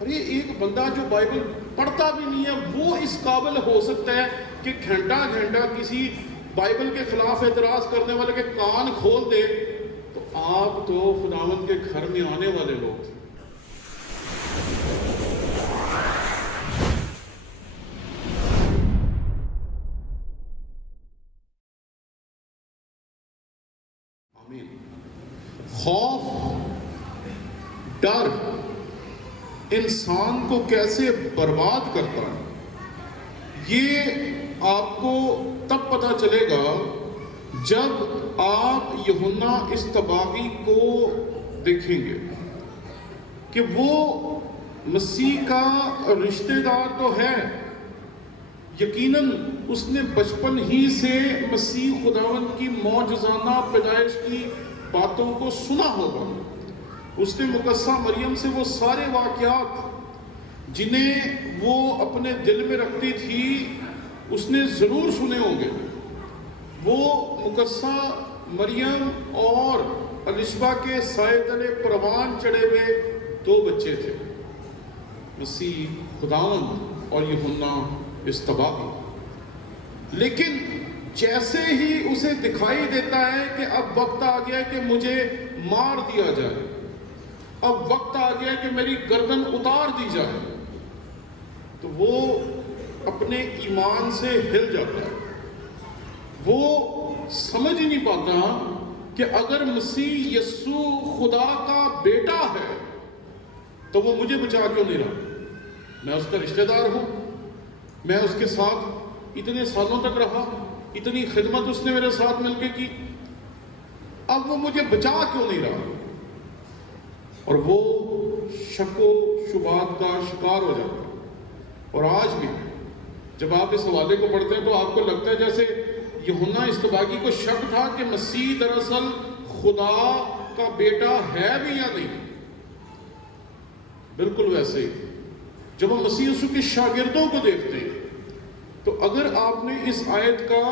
ارے ایک بندہ جو بائبل پڑھتا بھی نہیں ہے وہ اس قابل ہو سکتا ہے کہ گھنٹہ گھنٹہ کسی بائبل کے خلاف اعتراض کرنے والے کے کان کھول دے، تو آپ تو خداوند کے گھر میں آنے والے لوگ تھے۔ آمین۔ خوف، ڈر انسان کو کیسے برباد کرتا ہے، یہ آپ کو تب پتہ چلے گا جب آپ یوحنا اصطباغی کو دیکھیں گے کہ وہ مسیح کا رشتہ دار تو ہے، یقیناً اس نے بچپن ہی سے مسیح خداوند کی معجزانہ پیدائش کی باتوں کو سنا ہوگا۔ اس نے مقدسہ مریم سے وہ سارے واقعات جنہیں وہ اپنے دل میں رکھتی تھی اس نے ضرور سنے ہوں گے۔ وہ مقدسہ مریم اور الشبہ کے سائے تلے پروان چڑھے ہوئے 2 بچے تھے، مسیح خداوند اور یوحنا اصطباغی۔ لیکن جیسے ہی اسے دکھائی دیتا ہے کہ اب وقت آ گیا کہ مجھے مار دیا جائے، اب وقت آ گیا کہ میری گردن اتار دی جائے، تو وہ اپنے ایمان سے ہل جاتا ہے۔ وہ سمجھ ہی نہیں پاتا کہ اگر مسیح یسوع خدا کا بیٹا ہے تو وہ مجھے بچا کیوں نہیں رہا؟ میں اس کا رشتہ دار ہوں، میں اس کے ساتھ اتنے سالوں تک رہا، اتنی خدمت اس نے میرے ساتھ مل کے کی، اب وہ مجھے بچا کیوں نہیں رہا؟ اور وہ شک و شبہات کا شکار ہو جاتا ہے۔ اور آج بھی جب آپ اس حوالے کو پڑھتے ہیں تو آپ کو لگتا ہے جیسے یوحنا اصطباغی کو شک تھا کہ مسیح دراصل خدا کا بیٹا ہے بھی یا نہیں۔ بالکل ویسے ہی جب ہم مسیح یسوع کے شاگردوں کو دیکھتے ہیں تو اگر آپ نے اس آیت کا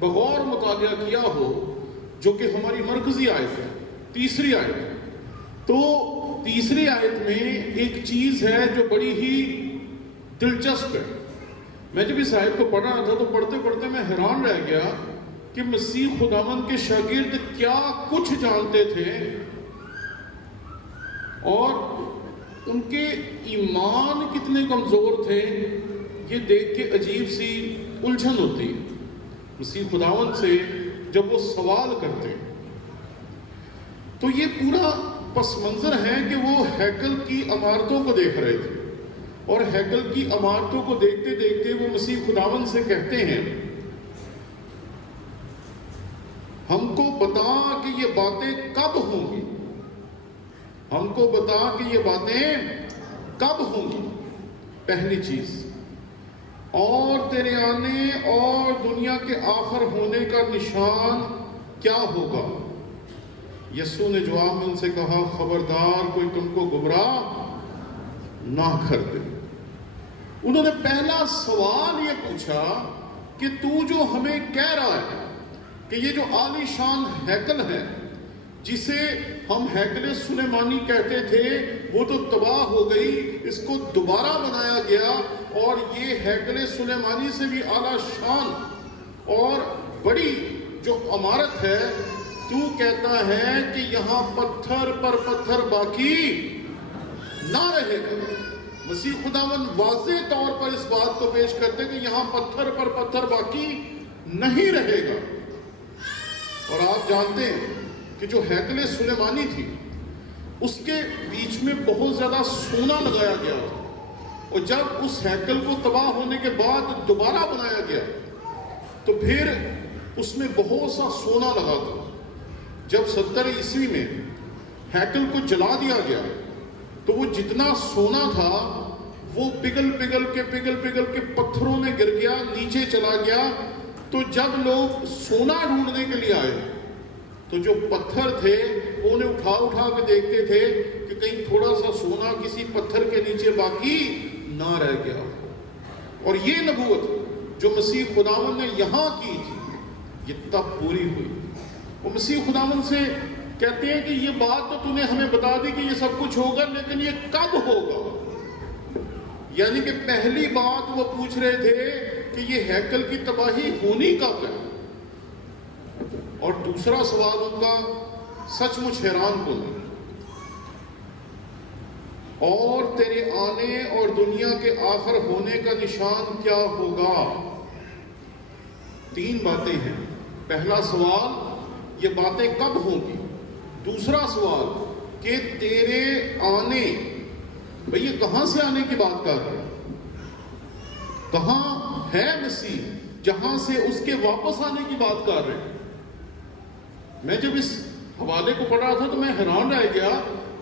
بغور مطالعہ کیا ہو جو کہ ہماری مرکزی آیت ہے، تیسری آیت، تو تیسری آیت میں ایک چیز ہے جو بڑی ہی دلچسپ ہے۔ میں جب اس آیت کو پڑھ رہا تھا تو پڑھتے پڑھتے میں حیران رہ گیا کہ مسیح خداوند کے شاگرد کیا کچھ جانتے تھے اور ان کے ایمان کتنے کمزور تھے، یہ دیکھ کے عجیب سی الجھن ہوتی ہے۔ مسیح خداوند سے جب وہ سوال کرتے تو یہ پورا پس منظر ہے کہ وہ ہیکل کی عمارتوں کو دیکھ رہے تھے، اور ہیکل کی عمارتوں کو دیکھتے دیکھتے وہ مسیح خداوند سے کہتے ہیں، ہم کو بتا کہ یہ باتیں کب ہوں گی، ہم کو بتا کہ یہ باتیں کب ہوں گی، پہلی چیز، اور تیرے آنے اور دنیا کے آخر ہونے کا نشان کیا ہوگا؟ یسوع نے جواب میں ان سے کہا، خبردار کوئی تم کو گمراہ نہ کر دے۔ انہوں نے پہلا سوال یہ پوچھا کہ تو جو ہمیں کہہ رہا ہے کہ یہ جو عالی شان ہیکل ہے جسے ہم ہیکل سلیمانی کہتے تھے وہ تو تباہ ہو گئی، اس کو دوبارہ بنایا گیا، اور یہ ہیکل سلیمانی سے بھی اعلیٰ شان اور بڑی جو عمارت ہے، تو کہتا ہے کہ یہاں پتھر پر پتھر باقی نہ رہے گا۔ مسیح خداوند واضح طور پر اس بات کو پیش کرتے کہ یہاں پتھر پر پتھر باقی نہیں رہے گا۔ اور آپ جانتے ہیں کہ جو ہیکل سلیمانی تھی اس کے بیچ میں بہت زیادہ سونا لگایا گیا تھا، اور جب اس ہیکل کو تباہ ہونے کے بعد دوبارہ بنایا گیا تو پھر اس میں بہت سا سونا لگا تھا۔ جب 70 عیسوی میں ہیکل کو جلا دیا گیا تو وہ جتنا سونا تھا وہ پگھل پگھل کے پتھروں میں گر گیا، نیچے چلا گیا۔ تو جب لوگ سونا ڈھونڈنے کے لیے آئے تو جو پتھر تھے وہ انہیں اٹھا کے دیکھتے تھے کہ کہیں تھوڑا سا سونا کسی پتھر کے نیچے باقی نہ رہ گیا۔ اور یہ نبوت جو مسیح خداوند نے یہاں کی تھی یہ تب پوری ہوئی۔ وہ مسیح خداوند سے کہتے ہیں کہ یہ بات تو نے ہمیں بتا دی کہ یہ سب کچھ ہوگا، لیکن یہ کب ہوگا؟ یعنی کہ پہلی بات وہ پوچھ رہے تھے کہ یہ ہیکل کی تباہی ہونی کب ہے، اور دوسرا سوال ان کا سچ مچ حیران کن ہے، اور تیرے آنے اور دنیا کے آخر ہونے کا نشان کیا ہوگا؟ تین باتیں ہیں۔ پہلا سوال یہ باتیں کب ہوں گی، دوسرا سوال کہ تیرے آنے، بھئی یہ کہاں سے آنے کی بات کر رہے ہیں؟ کہاں ہے مسیح جہاں سے اس کے واپس آنے کی بات کر رہے ہیں؟ میں جب اس حوالے کو پڑھ رہا تھا تو میں حیران رہ گیا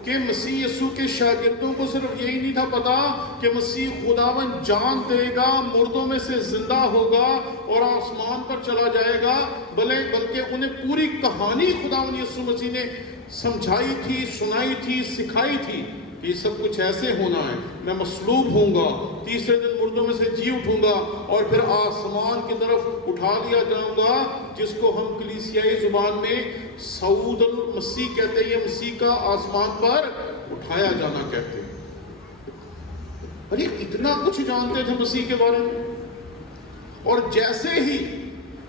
کہ مسیح یسوع کے شاگردوں کو صرف یہی نہیں تھا پتا کہ مسیح خداوند جان دے گا، مردوں میں سے زندہ ہوگا اور آسمان پر چلا جائے گا، بلکہ انہیں پوری کہانی خداوند یسوع مسیح نے سمجھائی تھی، سنائی تھی، سکھائی تھی کہ یہ سب کچھ ایسے ہونا ہے، میں مصلوب ہوں گا، تیسرے دن مردوں میں سے جی اٹھوں گا، اور پھر آسمان کی طرف اٹھا لیا جاؤں گا، جس کو ہم کلیسیائی زبان میں صعود المسیح کہتے ہیں، یہ مسیح کا آسمان پر اٹھایا جانا کہتے ہیں۔ ارے اتنا کچھ جانتے تھے مسیح کے بارے میں، اور جیسے ہی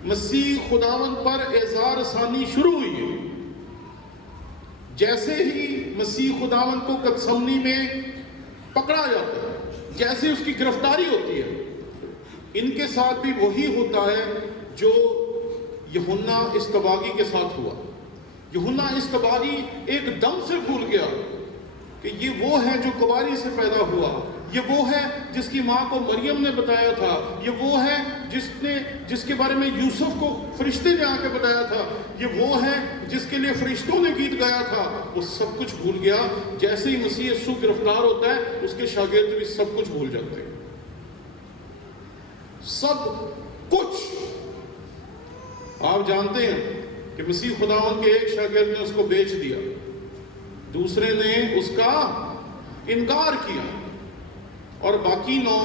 مسیح خداوند پر اظہار ثانی شروع ہوئی ہے، جیسے ہی مسیح خداوند کو گتسمنی میں پکڑا جاتا ہے، جیسے اس کی گرفتاری ہوتی ہے، ان کے ساتھ بھی وہی ہوتا ہے جو یوحنا اصطباغی کے ساتھ ہوا۔ یوحنا اصطباغی ایک دم سے بھول گیا کہ یہ وہ ہے جو کنواری سے پیدا ہوا، یہ وہ ہے جس کی ماں کو مریم نے بتایا تھا، یہ وہ ہے جس کے بارے میں یوسف کو فرشتے نے آ کے بتایا تھا، یہ وہ ہے جس کے لیے فرشتوں نے گیت گایا تھا۔ وہ سب کچھ بھول گیا۔ جیسے ہی مسیح یسوع گرفتار ہوتا ہے، اس کے شاگرد بھی سب کچھ بھول جاتے ہیں، سب کچھ۔ آپ جانتے ہیں کہ مسیح خداوند کے ایک شاگرد نے اس کو بیچ دیا، دوسرے نے اس کا انکار کیا، اور باقی 9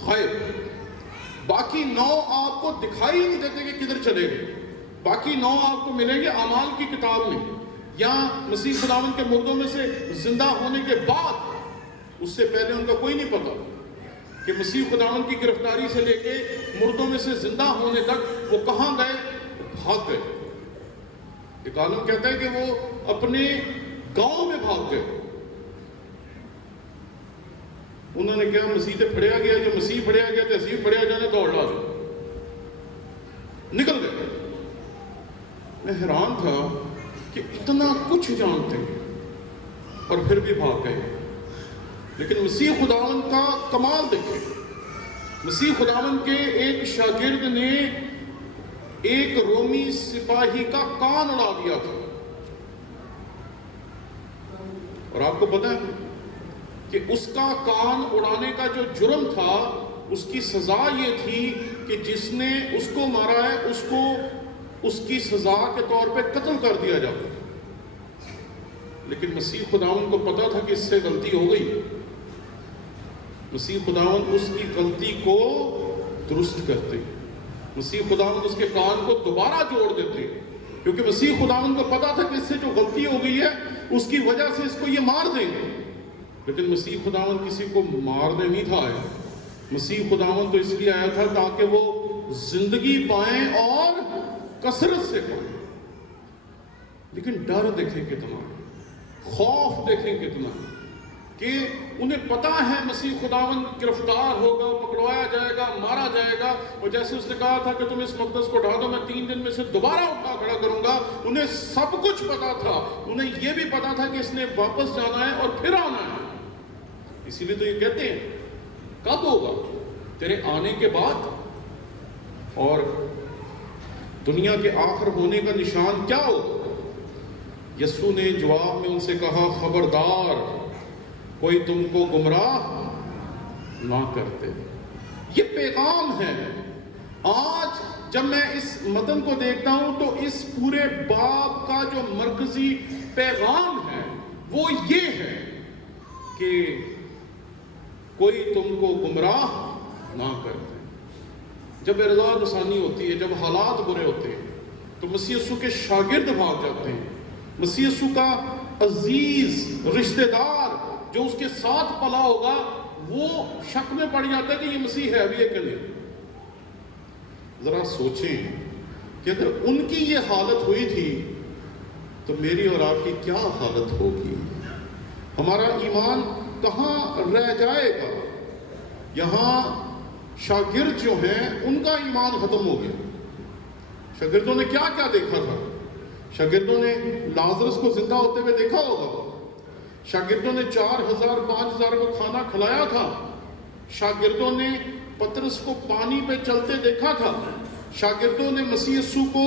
غائب۔ باقی 9 آپ کو دکھائی نہیں دیتے کہ کدھر چلے گئے۔ باقی 9 آپ کو ملیں گے اعمال کی کتاب میں، یا مسیح خداوند کے مردوں میں سے زندہ ہونے کے بعد۔ اس سے پہلے ان کا کوئی نہیں پتا کہ مسیح خداوند کی گرفتاری سے لے کے مردوں میں سے زندہ ہونے تک وہ کہاں گئے، بھاگ گئے۔ ایک عالم کہتا ہے کہ وہ اپنے گاؤں میں بھاگ گئے۔ انہوں نے کہا مسیح تے پھڑیا گیا، جو مسیح پھڑیا گیا تے اسی پھڑیا جانے، دوڑ لا جو نکل گئے۔ میں حیران تھا کہ اتنا کچھ جانتے ہیں اور پھر بھی بھاگ گئے۔ لیکن مسیح خداوند کا کمال دیکھیں، مسیح خداوند کے ایک شاگرد نے ایک رومی سپاہی کا کان اڑا دیا تھا، اور آپ کو پتہ ہے کہ اس کا کان اڑانے کا جو جرم تھا، اس کی سزا یہ تھی کہ جس نے اس کو مارا ہے اس کو اس کی سزا کے طور پہ قتل کر دیا جاتا۔ لیکن مسیح خداوند کو پتا تھا کہ اس سے غلطی ہو گئی۔ مسیح خداوند اس کی غلطی کو درست کرتے، مسیح خداوند اس کے کان کو دوبارہ جوڑ دیتے، کیونکہ مسیح خداوند کو پتا تھا کہ اس سے جو غلطی ہو گئی ہے اس کی وجہ سے اس کو یہ مار دیں گے۔ لیکن مسیح خداوند کسی کو مارنے نہیں تھا آیا، مسیح خداوند تو اس لیے آیا تھا تاکہ وہ زندگی پائیں اور کثرت سے پائیں۔ لیکن ڈر دیکھیں کتنا، خوف دیکھیں کتنا، کہ انہیں پتا ہے مسیح خداوند گرفتار ہوگا، پکڑوایا جائے گا، مارا جائے گا، اور جیسے اس نے کہا تھا کہ تم اس مقدس کو اٹھا دو، میں 3 دن میں سے دوبارہ اٹھا کھڑا کروں گا۔ انہیں سب کچھ پتا تھا، انہیں یہ بھی پتا تھا کہ اس نے واپس جانا ہے اور پھر آنا ہے۔ اسی لیے تو یہ کہتے ہیں کب ہوگا؟ تیرے آنے کے بعد۔ اور دنیا کے آخر ہونے کا نشان کیا ہوگا؟ یسوع نے جواب میں ان سے کہا، خبردار کوئی تم کو گمراہ نہ کرتے۔ یہ پیغام ہے۔ آج جب میں اس متن کو دیکھتا ہوں تو اس پورے باب کا جو مرکزی پیغام ہے وہ یہ ہے کہ کوئی تم کو گمراہ نہ کرتے۔ جب ارضاء رسانی ہوتی ہے، جب حالات برے ہوتے ہیں تو مسیح یسوع کے شاگرد بھاگ جاتے ہیں، مسیح یسوع کا عزیز رشتہ دار جو اس کے ساتھ پلا ہوگا وہ شک میں پڑ جاتا ہے کہ یہ مسیح ہے بھی ہے کہ نہیں۔ ذرا سوچیں کہ اگر ان کی یہ حالت ہوئی تھی تو میری اور آپ کی کیا حالت ہوگی؟ ہمارا ایمان کہاں رہ جائے گا؟ یہاں شاگرد جو ہیں ان کا ایمان ختم ہو گیا۔ شاگردوں نے کیا کیا دیکھا تھا؟ شاگردوں نے لازرس کو زندہ ہوتے ہوئے دیکھا ہوگا، شاگردوں نے 4000 5000 کو کھانا کھلایا تھا، شاگردوں نے پترس کو پانی پہ چلتے دیکھا تھا، شاگردوں نے مسیح یسوع کو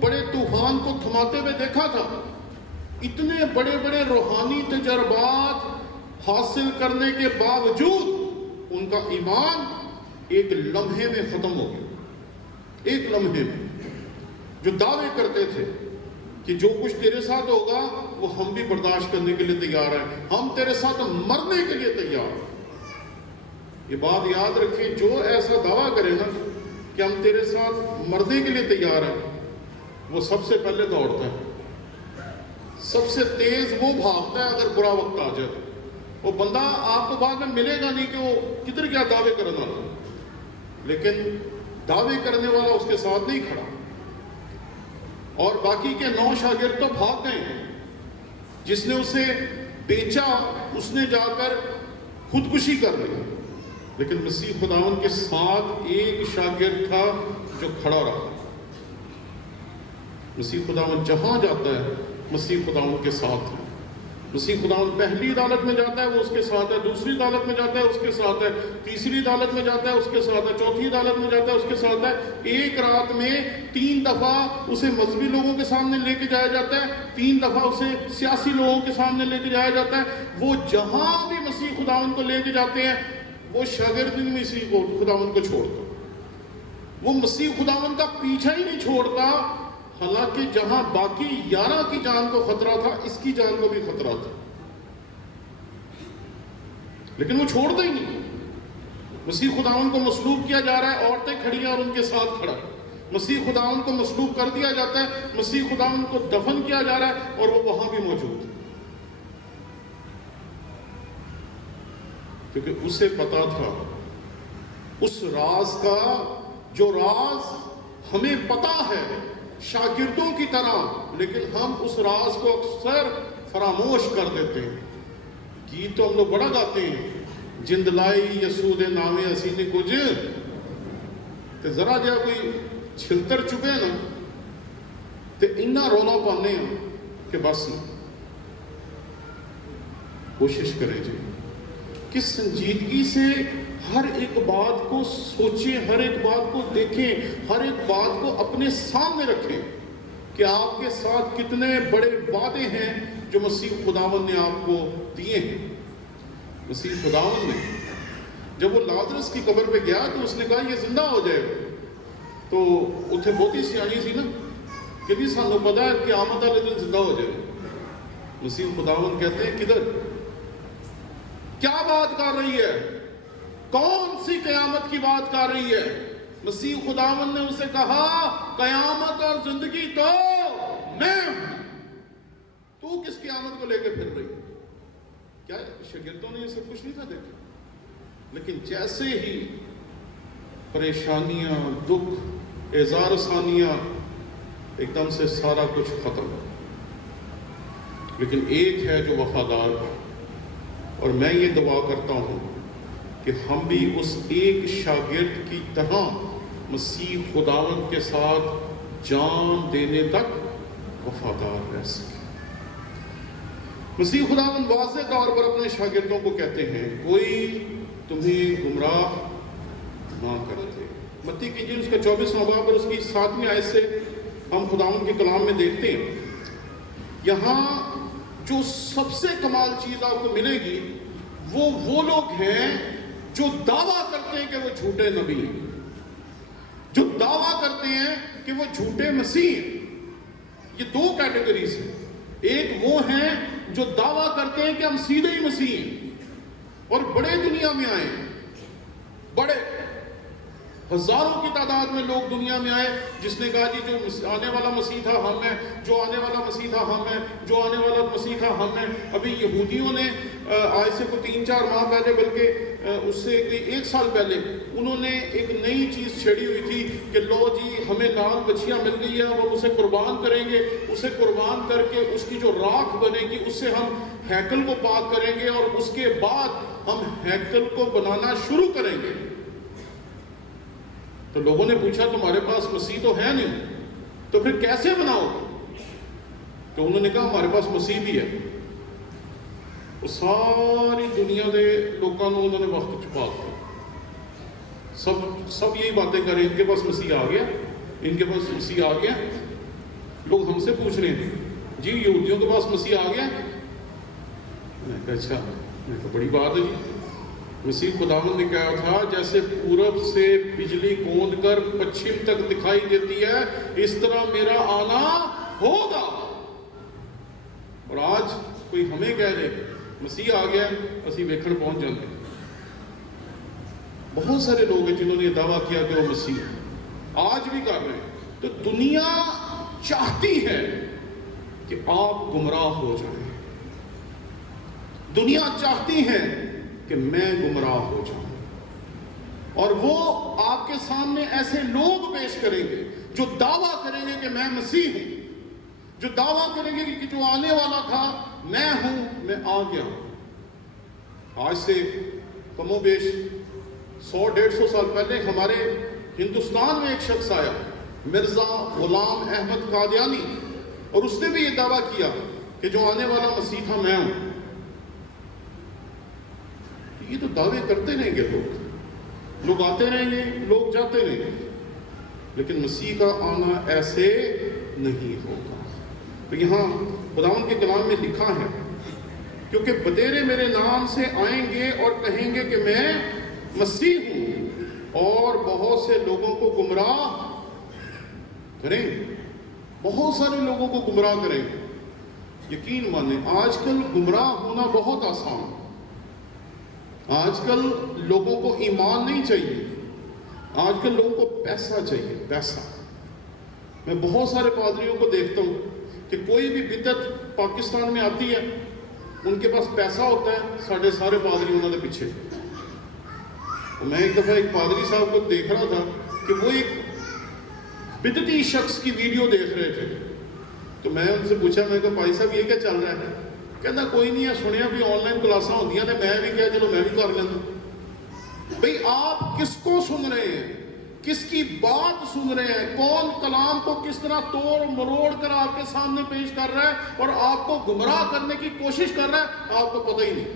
بڑے طوفان کو تھماتے ہوئے دیکھا تھا۔ اتنے بڑے بڑے روحانی تجربات حاصل کرنے کے باوجود ان کا ایمان ایک لمحے میں ختم ہو گیا۔ ایک لمحے میں جو دعوے کرتے تھے کہ جو کچھ تیرے ساتھ ہوگا وہ ہم بھی برداشت کرنے کے لیے تیار ہیں، ہم تیرے ساتھ مرنے کے لیے تیار ہیں۔ یہ بات یاد رکھیں، جو ایسا دعویٰ کرے نا کہ ہم تیرے ساتھ مرنے کے لیے تیار ہیں، وہ سب سے پہلے دوڑتا ہے، سب سے تیز وہ بھاگتا ہے اگر برا وقت آ جائے۔ وہ بندہ آپ کو بعد میں ملے گا نہیں کہ وہ کدھر کیا دعوے کرنے والا، لیکن دعوے کرنے والا اس کے ساتھ نہیں کھڑا۔ اور باقی کے 9 شاگرد تو بھاگ گئے ہیں۔ جس نے اسے بیچا اس نے جا کر خودکشی کر لی، لیکن مسیح خداوند کے ساتھ ایک شاگرد تھا جو کھڑا رہا۔ مسیح خداوند جہاں جاتا ہے مسیح خداوند کے ساتھ ہے۔ مسیح خداوند پہلی عدالت میں جاتا ہے وہ اس کے ساتھ ہے، دوسری عدالت میں جاتا ہے اس کے ساتھ ہے، تیسری عدالت میں جاتا ہے اس کے ساتھ ہے، چوتھی عدالت میں جاتا ہے اس کے ساتھ ہے۔ ایک رات میں 3 دفعہ اسے مذہبی لوگوں کے سامنے لے کے جایا جاتا ہے، 3 دفعہ اسے سیاسی لوگوں کے سامنے لے کے جایا جاتا ہے۔ وہ جہاں بھی مسیح خداوند کو لے کے جاتے ہیں وہ شاگرد بھی مسیح خداوند کو چھوڑتا، وہ مسیح خداوند کا پیچھا ہی نہیں چھوڑتا، حالانکہ جہاں باقی 11 کی جان کو خطرہ تھا اس کی جان کو بھی خطرہ تھا، لیکن وہ چھوڑتا ہی نہیں۔ مسیح خداوند کو مصلوب کیا جا رہا ہے، عورتیں کھڑی ہیں اور ان کے ساتھ کھڑا ہے۔ مسیح خداوند کو مصلوب کر دیا جاتا ہے، مسیح خداوند کو دفن کیا جا رہا ہے اور وہ وہاں بھی موجود ہے، کیونکہ اسے پتا تھا اس راز کا جو راز ہمیں پتا ہے شاگردوں کی طرح، لیکن ہم اس راز کو اکثر فراموش کر دیتے ہیں۔ گیت تو ہم لوگ بڑا گاتے ہیں، جند لائی یسوع دے نامے اسی نے کچھ، کہ ذرا جہاں کوئی چھلتر چکے نا تو اتنا رولا پانے ہیں کہ بس کوشش کریں جی کہ سنجیدگی سے ہر ایک بات کو سوچیں، ہر ایک بات کو دیکھیں، ہر ایک بات کو اپنے سامنے رکھیں کہ آپ کے ساتھ کتنے بڑے وعدے ہیں جو مسیح خداوند نے آپ کو دیے ہیں۔ مسیح خداوند نے جب وہ لازرس کی قبر پہ گیا تو اس نے کہا یہ زندہ ہو جائے گا، تو اتنے بہت ہی سیانی سی نا کہ نہیں سانو پتا ہے قیامت والے دن زندہ ہو جائے گا۔ مسیح خداوند کہتے ہیں کدھر، کیا بات کر رہی ہے، کون سی قیامت کی بات کر رہی ہے؟ مسیح خداوند نے اسے کہا قیامت اور زندگی تو میں ہوں، تو کس قیامت کو لے کے پھر رہی ہے؟ کیا شاگردوں نے یہ سب کچھ نہیں تھا دیکھا؟ لیکن جیسے ہی پریشانیاں، دکھ، اعزار ثانیہ، ایک دم سے سارا کچھ ختم، لیکن ایک ہے جو وفادار ہے، اور میں یہ دعا کرتا ہوں کہ ہم بھی اس ایک شاگرد کی طرح مسیح خداوند کے ساتھ جان دینے تک وفادار رہ سکیں۔ مسیح خداوند واضح طور پر اپنے شاگردوں کو کہتے ہیں کوئی تمہیں گمراہ نہ کر دے۔ متی کی انجیل اس کا 24واں باب اور اس کی 7ویں آیت سے ہم خداوند کے کلام میں دیکھتے ہیں، یہاں جو سب سے کمال چیز آپ کو ملے گی وہ لوگ ہیں جو دعویٰ کرتے ہیں کہ وہ جھوٹے نبی ہیں، جو دعویٰ کرتے ہیں کہ وہ جھوٹے مسیح ہیں۔ یہ 2 کیٹیگریز ہیں، ایک وہ ہیں جو دعویٰ کرتے ہیں کہ ہم سیدھے ہی مسیح ہیں اور بڑے دنیا میں آئے ہیں، بڑے، ہزاروں کی تعداد میں لوگ دنیا میں آئے، جس نے کہا جی جو آنے والا مسیح تھا ہم ہیں، جو آنے والا مسیح تھا ہم ہیں، جو آنے والا مسیح تھا ہم ہیں۔ ابھی یہودیوں نے آج سے کوئی 3-4 ماہ پہلے، بلکہ اس سے 1 سال پہلے، انہوں نے ایک نئی چیز چھیڑی ہوئی تھی کہ لو جی ہمیں لال بچیاں مل گئی ہے، ہم اسے قربان کریں گے، اسے قربان کر کے اس کی جو راکھ بنے گی اس سے ہم ہیکل کو پاک کریں گے، اور اس کے بعد ہم ہیکل کو بنانا شروع کریں گے۔ تو لوگوں نے پوچھا تمہارے پاس مسیح تو ہے نہیں، تو پھر کیسے بناؤ گے؟ تو انہوں نے کہا ہمارے پاس مسیح بھی ہے۔ وہ ساری دنیا دے لوگوں نے انہوں نے وقت چھپا دیا، سب یہی باتیں کریں، ان کے پاس مسیح آ گیا، ان کے پاس مسیح آ گیا۔ لوگ ہم سے پوچھ رہے ہیں جی یہودیوں کے پاس مسیح آ گیا؟ میں کہا اچھا، میں کہا بڑی بات ہے جی۔ مسیح خداوند نے کہا تھا جیسے پورب سے بجلی گوند کر پچھم تک دکھائی دیتی ہے، اس طرح میرا آنا ہوگا۔ اور آج کوئی ہمیں کہہ دے مسیح آ گیا، اسی ویکھن پہنچ جاتے ہیں۔ بہت سارے لوگ ہیں جنہوں نے دعویٰ کیا کہ وہ مسیح ہے، آج بھی کر رہے ہیں۔ تو دنیا چاہتی ہے کہ آپ گمراہ ہو جائیں، دنیا چاہتی ہے کہ میں گمراہ ہو جاؤں، اور وہ آپ کے سامنے ایسے لوگ پیش کریں گے جو دعویٰ کریں گے کہ میں مسیح ہوں، جو دعویٰ کریں گے کہ جو آنے والا تھا میں ہوں، میں آ گیا ہوں۔ آج سے کم و بیش 100-150 سال پہلے ہمارے ہندوستان میں ایک شخص آیا، مرزا غلام احمد قادیانی، اور اس نے بھی یہ دعویٰ کیا کہ جو آنے والا مسیح تھا میں ہوں۔ یہ تو دعوے کرتے رہیں گے، لوگ آتے رہیں گے، لوگ جاتے رہیں گے، لیکن مسیح کا آنا ایسے نہیں ہوگا۔ تو یہاں خداوند کے کلام میں لکھا ہے کیونکہ بتیرے میرے نام سے آئیں گے اور کہیں گے کہ میں مسیح ہوں، اور بہت سے لوگوں کو گمراہ کریں گے، بہت سارے لوگوں کو گمراہ کریں گے۔ یقین مانیں آج کل گمراہ ہونا بہت آسان ہے۔ آج کل لوگوں کو ایمان نہیں چاہیے، آج کل لوگوں کو پیسہ چاہیے، پیسہ۔ میں بہت سارے پادریوں کو دیکھتا ہوں کہ کوئی بھی بدعت پاکستان میں آتی ہے، ان کے پاس پیسہ ہوتا ہے، سارے پادری انہوں نے پیچھے۔ میں ایک دفعہ ایک پادری صاحب کو دیکھ رہا تھا کہ وہ ایک بدعتی شخص کی ویڈیو دیکھ رہے تھے، تو میں ان سے پوچھا، میں کہا بھائی صاحب یہ کیا چل رہا ہے؟ کہنا کوئی نہیں ہے، سنیا بھی آن لائن کلاساں ہوتی ہیں، میں بھی کیا چلو میں بھی کر لیتا۔ بھئی آپ کس کو سن رہے ہیں؟ کس کی بات سن رہے ہیں؟ کون کلام کو کس طرح توڑ مروڑ کر آپ کے سامنے پیش کر رہا ہے اور آپ کو گمراہ کرنے کی کوشش کر رہا ہے، آپ کو پتہ ہی نہیں۔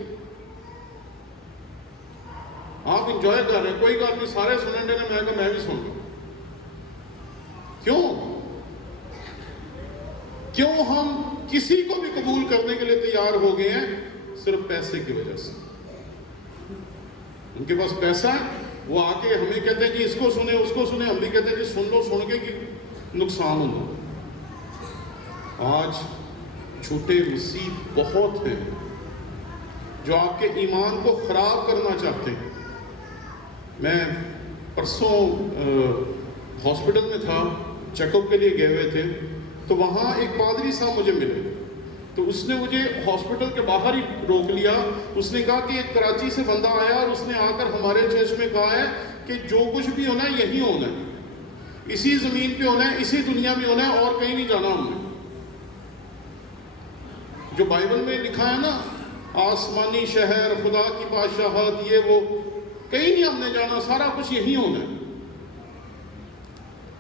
آپ انجوائے کر رہے ہیں، کوئی بات نہیں، سارے سننڈے نے، میں کہا میں بھی سن لوں۔ کیوں ہم کسی کو بھی قبول کرنے کے لیے تیار ہو گئے ہیں؟ صرف پیسے کی وجہ سے۔ ان کے پاس پیسہ ہے، وہ آ کے ہمیں کہتے ہیں کہ اس کو سنیں، اس کو سنیں، ہم بھی کہتے ہیں کہ سن لو، سن کے کہ نقصان ہونا۔ آج جھوٹے مسیح بہت ہیں جو آپ کے ایمان کو خراب کرنا چاہتے ہیں۔ میں پرسوں ہاسپٹل میں تھا، چیک اپ کے لیے گئے ہوئے تھے، تو وہاں ایک پادری صاحب مجھے ملے، تو اس نے مجھے ہاسپٹل کے باہر ہی روک لیا۔ اس نے کہا کہ ایک کراچی سے بندہ آیا اور اس نے آ کر ہمارے چرچ میں کہا ہے کہ جو کچھ بھی ہونا ہے یہی ہونا ہے، اسی زمین پہ ہونا ہے، اسی دنیا میں ہونا ہے، اور کہیں نہیں جانا ہم نے۔ جو بائبل میں لکھا ہے نا، آسمانی شہر، خدا کی بادشاہت، یہ وہ، کہیں نہیں ہم نے جانا، سارا کچھ یہی ہونا ہے۔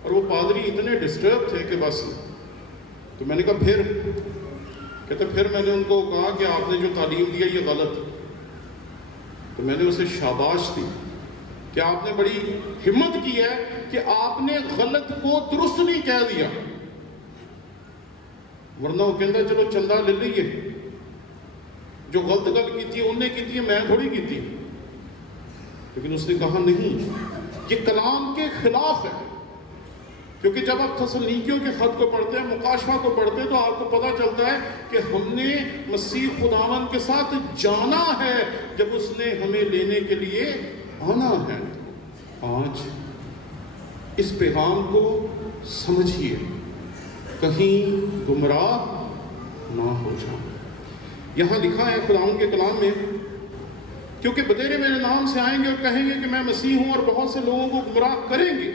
اور وہ پادری اتنے ڈسٹرب تھے کہ بس، تو میں نے کہا پھر؟ کہتے پھر میں نے ان کو کہا کہ آپ نے جو تعلیم دی ہے یہ غلط۔ تو میں نے اسے شاباش دی کہ آپ نے بڑی ہمت کی ہے کہ آپ نے غلط کو درست نہیں کہہ دیا، ورنہ وہ کہتا چلو چندہ لے لیے، جو غلط گل کی تھی انہوں نے کی تھی، میں تھوڑی کی تھی۔ لیکن اس نے کہا نہیں، یہ کلام کے خلاف ہے، کیونکہ جب آپ تسلونیکیوں کے خط کو پڑھتے ہیں، مکاشفہ کو پڑھتے ہیں، تو آپ کو پتہ چلتا ہے کہ ہم نے مسیح خداوند کے ساتھ جانا ہے جب اس نے ہمیں لینے کے لیے آنا ہے۔ آج اس پیغام کو سمجھیے، کہیں گمراہ نہ ہو جائیں۔ یہاں لکھا ہے خداوند کے کلام میں، کیونکہ بتیرے میرے نام سے آئیں گے اور کہیں گے کہ میں مسیح ہوں، اور بہت سے لوگوں کو گمراہ کریں گے۔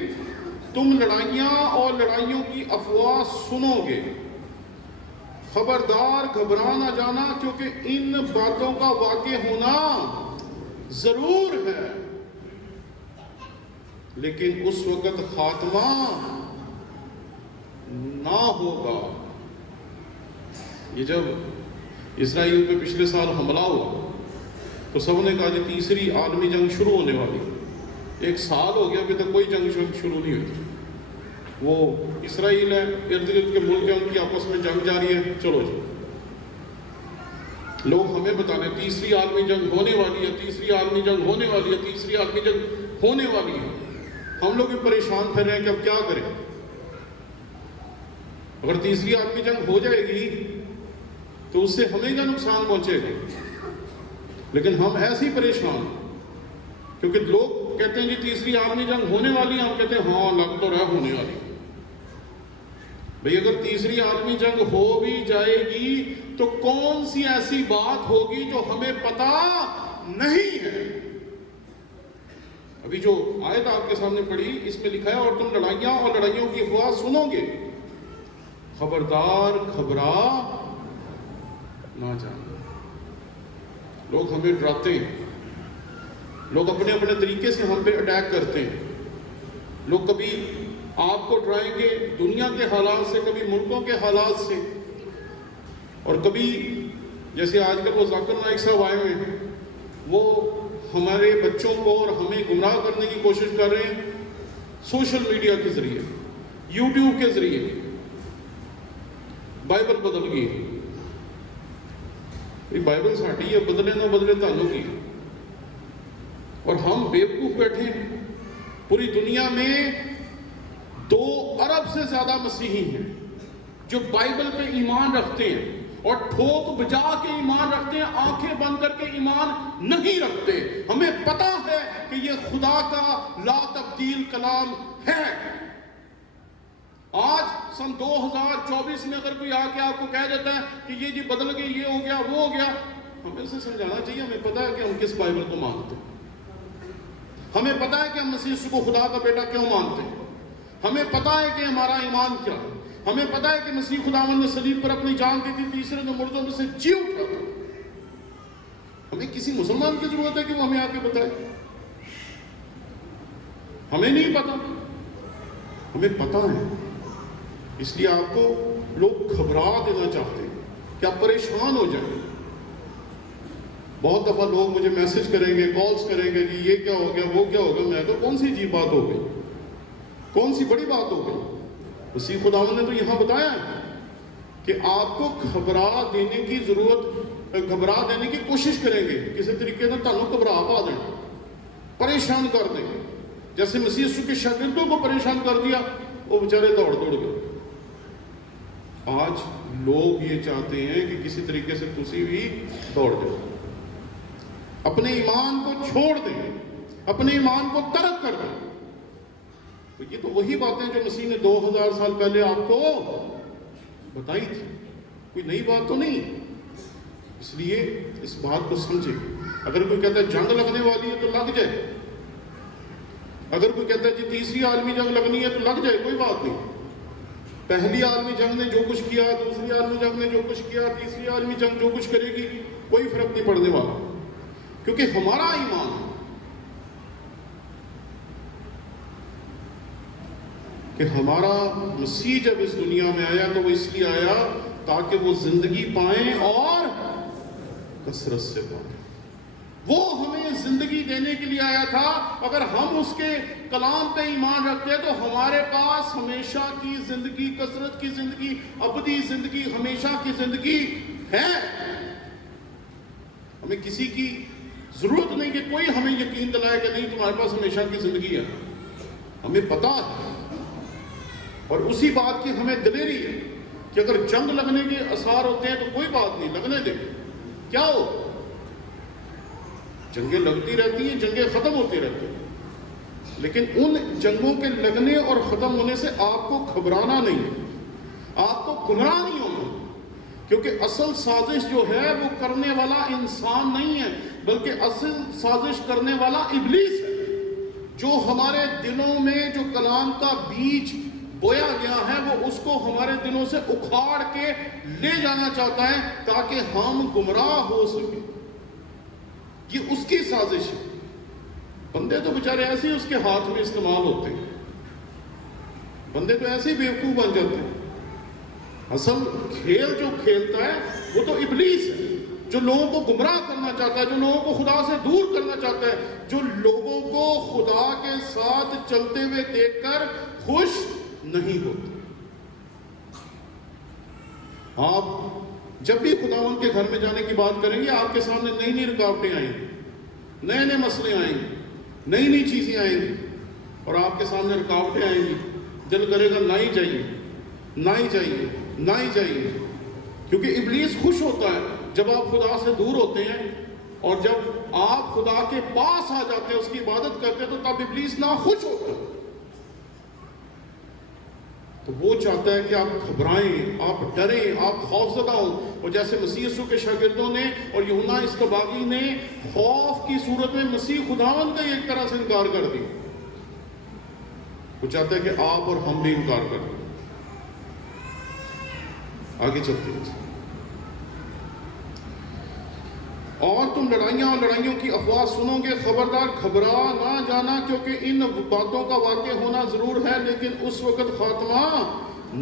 تم لڑائیاں اور لڑائیوں کی افواہ سنو گے، خبردار گھبرا نہ جانا، کیونکہ ان باتوں کا واقع ہونا ضرور ہے، لیکن اس وقت خاتمہ نہ ہوگا۔ یہ جب اسرائیل پہ پچھلے سال حملہ ہوا تو سب نے کہا کہ تیسری عالمی جنگ شروع ہونے والی، 1 سال ہو گیا ابھی تک کوئی جنگ شروع نہیں ہوئی۔ وہ اسرائیل ہے، ارد گرد کے ملک ہیں، ان کی آپس میں جنگ جاری ہے، چلو جی لوگ ہمیں بتانے تیسری عالمی جنگ ہونے والی ہے، تیسری عالمی جنگ ہونے والی ہے، تیسری عالمی جنگ ہونے والی ہے۔ ہم لوگ بھی پریشان پھر رہے ہیں کہ اب کیا کریں۔ اگر تیسری عالمی جنگ ہو جائے گی تو اس سے ہمیں کیا نقصان پہنچے گا، لیکن ہم ایسے ہی پریشان، کیونکہ لوگ کہتے ہیں جی تیسری عالمی جنگ ہونے والی ہے، ہم کہتے ہیں ہاں لگ تو رہا ہونے والی۔ بھئی اگر تیسری عالمی جنگ ہو بھی جائے گی تو کون سی ایسی بات ہوگی جو ہمیں پتہ نہیں ہے؟ ابھی جو آیت آپ کے سامنے پڑھی اس میں لکھا ہے، اور تم لڑائیاں اور لڑائیوں کی افواہ سنو گے، خبردار گھبرا نہ جانا۔ لوگ ہمیں ڈراتے ہیں، لوگ اپنے اپنے طریقے سے ہم پہ اٹیک کرتے ہیں۔ لوگ کبھی آپ کو ڈرائیں گے دنیا کے حالات سے، کبھی ملکوں کے حالات سے، اور کبھی جیسے آج کل وہ ذاکر نائک صاحب آئے ہوئے ہیں، وہ ہمارے بچوں کو اور ہمیں گمراہ کرنے کی کوشش کر رہے ہیں سوشل میڈیا کے ذریعے، یوٹیوب کے ذریعے۔ بائبل بدل گئی، بائبل ساٹھی ہے، بدلے نہ بدلے تعلق کی، اور ہم بیوقوف بیٹھے ہیں۔ پوری دنیا میں 2 ارب سے زیادہ مسیحی ہیں جو بائبل پہ ایمان رکھتے ہیں، اور ٹھوک بجا کے ایمان رکھتے ہیں، آنکھیں بند کر کے ایمان نہیں رکھتے۔ ہمیں پتا ہے کہ یہ خدا کا لا تبدیل کلام ہے۔ آج سن 2024 میں اگر کوئی آ کے آپ کو کہہ دیتا ہے کہ یہ جی بدل گئی، یہ ہو گیا، وہ ہو گیا، ہمیں اسے سمجھانا چاہیے۔ ہمیں پتا ہے کہ ہم کس بائبل کو مانتے ہیں، ہمیں پتا ہے کہ ہم مسیح یسوع کو خدا کا بیٹا کیوں مانتے ہیں، ہمیں پتا ہے کہ ہمارا ایمان کیا ہے، ہمیں پتا ہے کہ مسیح خداوند نے صلیب پر اپنی جان دی تھی، تیسرے دن مردوں میں سے جی اٹھا تھا۔ ہمیں کسی مسلمان کی ضرورت ہے کہ وہ ہمیں آ کے بتائے؟ ہمیں نہیں پتا، ہمیں پتا ہے۔ اس لیے آپ کو لوگ گھبرا دینا چاہتے ہیں کہ آپ پریشان ہو جائیں۔ بہت دفعہ لوگ مجھے میسج کریں گے، کالز کریں گے کہ یہ کیا ہو گیا، وہ کیا ہو گیا۔ میں تو کون سی عجیب بات ہو گئی، کون سی بڑی بات ہو گئی؟ مسیح خداوند نے تو یہاں بتایا ہے کہ آپ کو گھبرا دینے کی ضرورت، گھبرا دینے کی کوشش کریں گے، کسی طریقے سے تعلق گھبرا پا دیں، پریشان کر دیں، جیسے مسیح یسوع کے شاگردوں کو پریشان کر دیا، وہ بیچارے دوڑ گئے۔ آج لوگ یہ چاہتے ہیں کہ کسی طریقے سے تسی بھی دوڑ جاؤ، اپنے ایمان کو چھوڑ دیں، اپنے ایمان کو ترک کر دیں۔ تو یہ تو وہی باتیں جو مسیح نے 2000 سال پہلے آپ کو بتائی تھی، کوئی نئی بات تو نہیں۔ اس لیے اس بات کو سمجھے۔ اگر کوئی کہتا ہے جنگ لگنے والی ہے تو لگ جائے، اگر کوئی کہتا ہے جی تیسری عالمی جنگ لگنی ہے تو لگ جائے، کوئی بات نہیں۔ پہلی عالمی جنگ نے جو کچھ کیا، دوسری عالمی جنگ نے جو کچھ کیا، تیسری عالمی جنگ جو کچھ کرے گی، کوئی فرق نہیں پڑنے والا، کیونکہ ہمارا ایمان ہے کہ ہمارا مسیح جب اس دنیا میں آیا تو وہ اس لیے آیا تاکہ وہ زندگی پائیں اور کثرت سے پائیں۔ وہ ہمیں زندگی دینے کے لیے آیا تھا۔ اگر ہم اس کے کلام پہ ایمان رکھتے ہیں تو ہمارے پاس ہمیشہ کی زندگی، کثرت کی زندگی، ابدی زندگی، ہمیشہ کی زندگی ہے۔ ہمیں کسی کی ضرورت نہیں کہ کوئی ہمیں یقین دلائے کہ نہیں تمہارے پاس ہمیشہ کی زندگی ہے، ہمیں پتا ہے۔ اور اسی بات کی ہمیں دلیری ہے کہ اگر جنگ لگنے کے آثار ہوتے ہیں تو کوئی بات نہیں، لگنے دیں، کیا ہو؟ جنگیں لگتی رہتی ہیں، جنگیں ختم ہوتی رہتی ہیں، لیکن ان جنگوں کے لگنے اور ختم ہونے سے آپ کو گھبرانا نہیں ہے، آپ کو گمراہ نہیں ہونا، کیونکہ اصل سازش جو ہے وہ کرنے والا انسان نہیں ہے، بلکہ اصل سازش کرنے والا ابلیس ہے، جو ہمارے دلوں میں جو کلام کا بیج بویا گیا ہے وہ اس کو ہمارے دلوں سے اکھاڑ کے لے جانا چاہتا ہے تاکہ ہم گمراہ ہو سکیں۔ یہ اس کی سازش ہے۔ بندے تو بیچارے ایسے ہی اس کے ہاتھ میں استعمال ہوتے ہیں، بندے تو ایسے ہی بیوقوف بن جاتے ہیں۔ اصل کھیل جو کھیلتا ہے وہ تو ابلیس ہے، جو لوگوں کو گمراہ کرنا چاہتا ہے، جو لوگوں کو خدا سے دور کرنا چاہتا ہے، جو لوگوں کو خدا کے ساتھ چلتے ہوئے دیکھ کر خوش نہیں ہوتا۔ آپ جب بھی خداوند کے گھر میں جانے کی بات کریں گے آپ کے سامنے نئی نئی رکاوٹیں آئیں گی، نئے نئے مسئلے آئیں گے، نئی نئی چیزیں آئیں گی، اور آپ کے سامنے رکاوٹیں آئیں گی، دل کرے گا نہ ہی چاہیے، نہ ہی چاہیے، نہ ہی چاہیے، کیونکہ ابلیس خوش ہوتا ہے جب آپ خدا سے دور ہوتے ہیں، اور جب آپ خدا کے پاس آ جاتے ہیں، اس کی عبادت کرتے ہیں، تو تب ابلیس نہ خوش ہوتا ہے۔ تو وہ چاہتا ہے کہ آپ گھبرائیں، آپ ڈریں، آپ خوفزدہ ہوں، اور جیسے مسیح یسوع کے شاگردوں نے اور یوحنا اصطباغی نے خوف کی صورت میں مسیح خداوند کا ہی ایک طرح سے انکار کر دیا، وہ چاہتا ہے کہ آپ اور ہم بھی انکار کر دیں۔ آگے چلتے ہیں۔ اور تم لڑائیاں اور لڑائیوں کی افواہ سنو گے، خبردار گھبرا نہ جانا، کیونکہ ان باتوں کا واقع ہونا ضرور ہے، لیکن اس وقت خاتمہ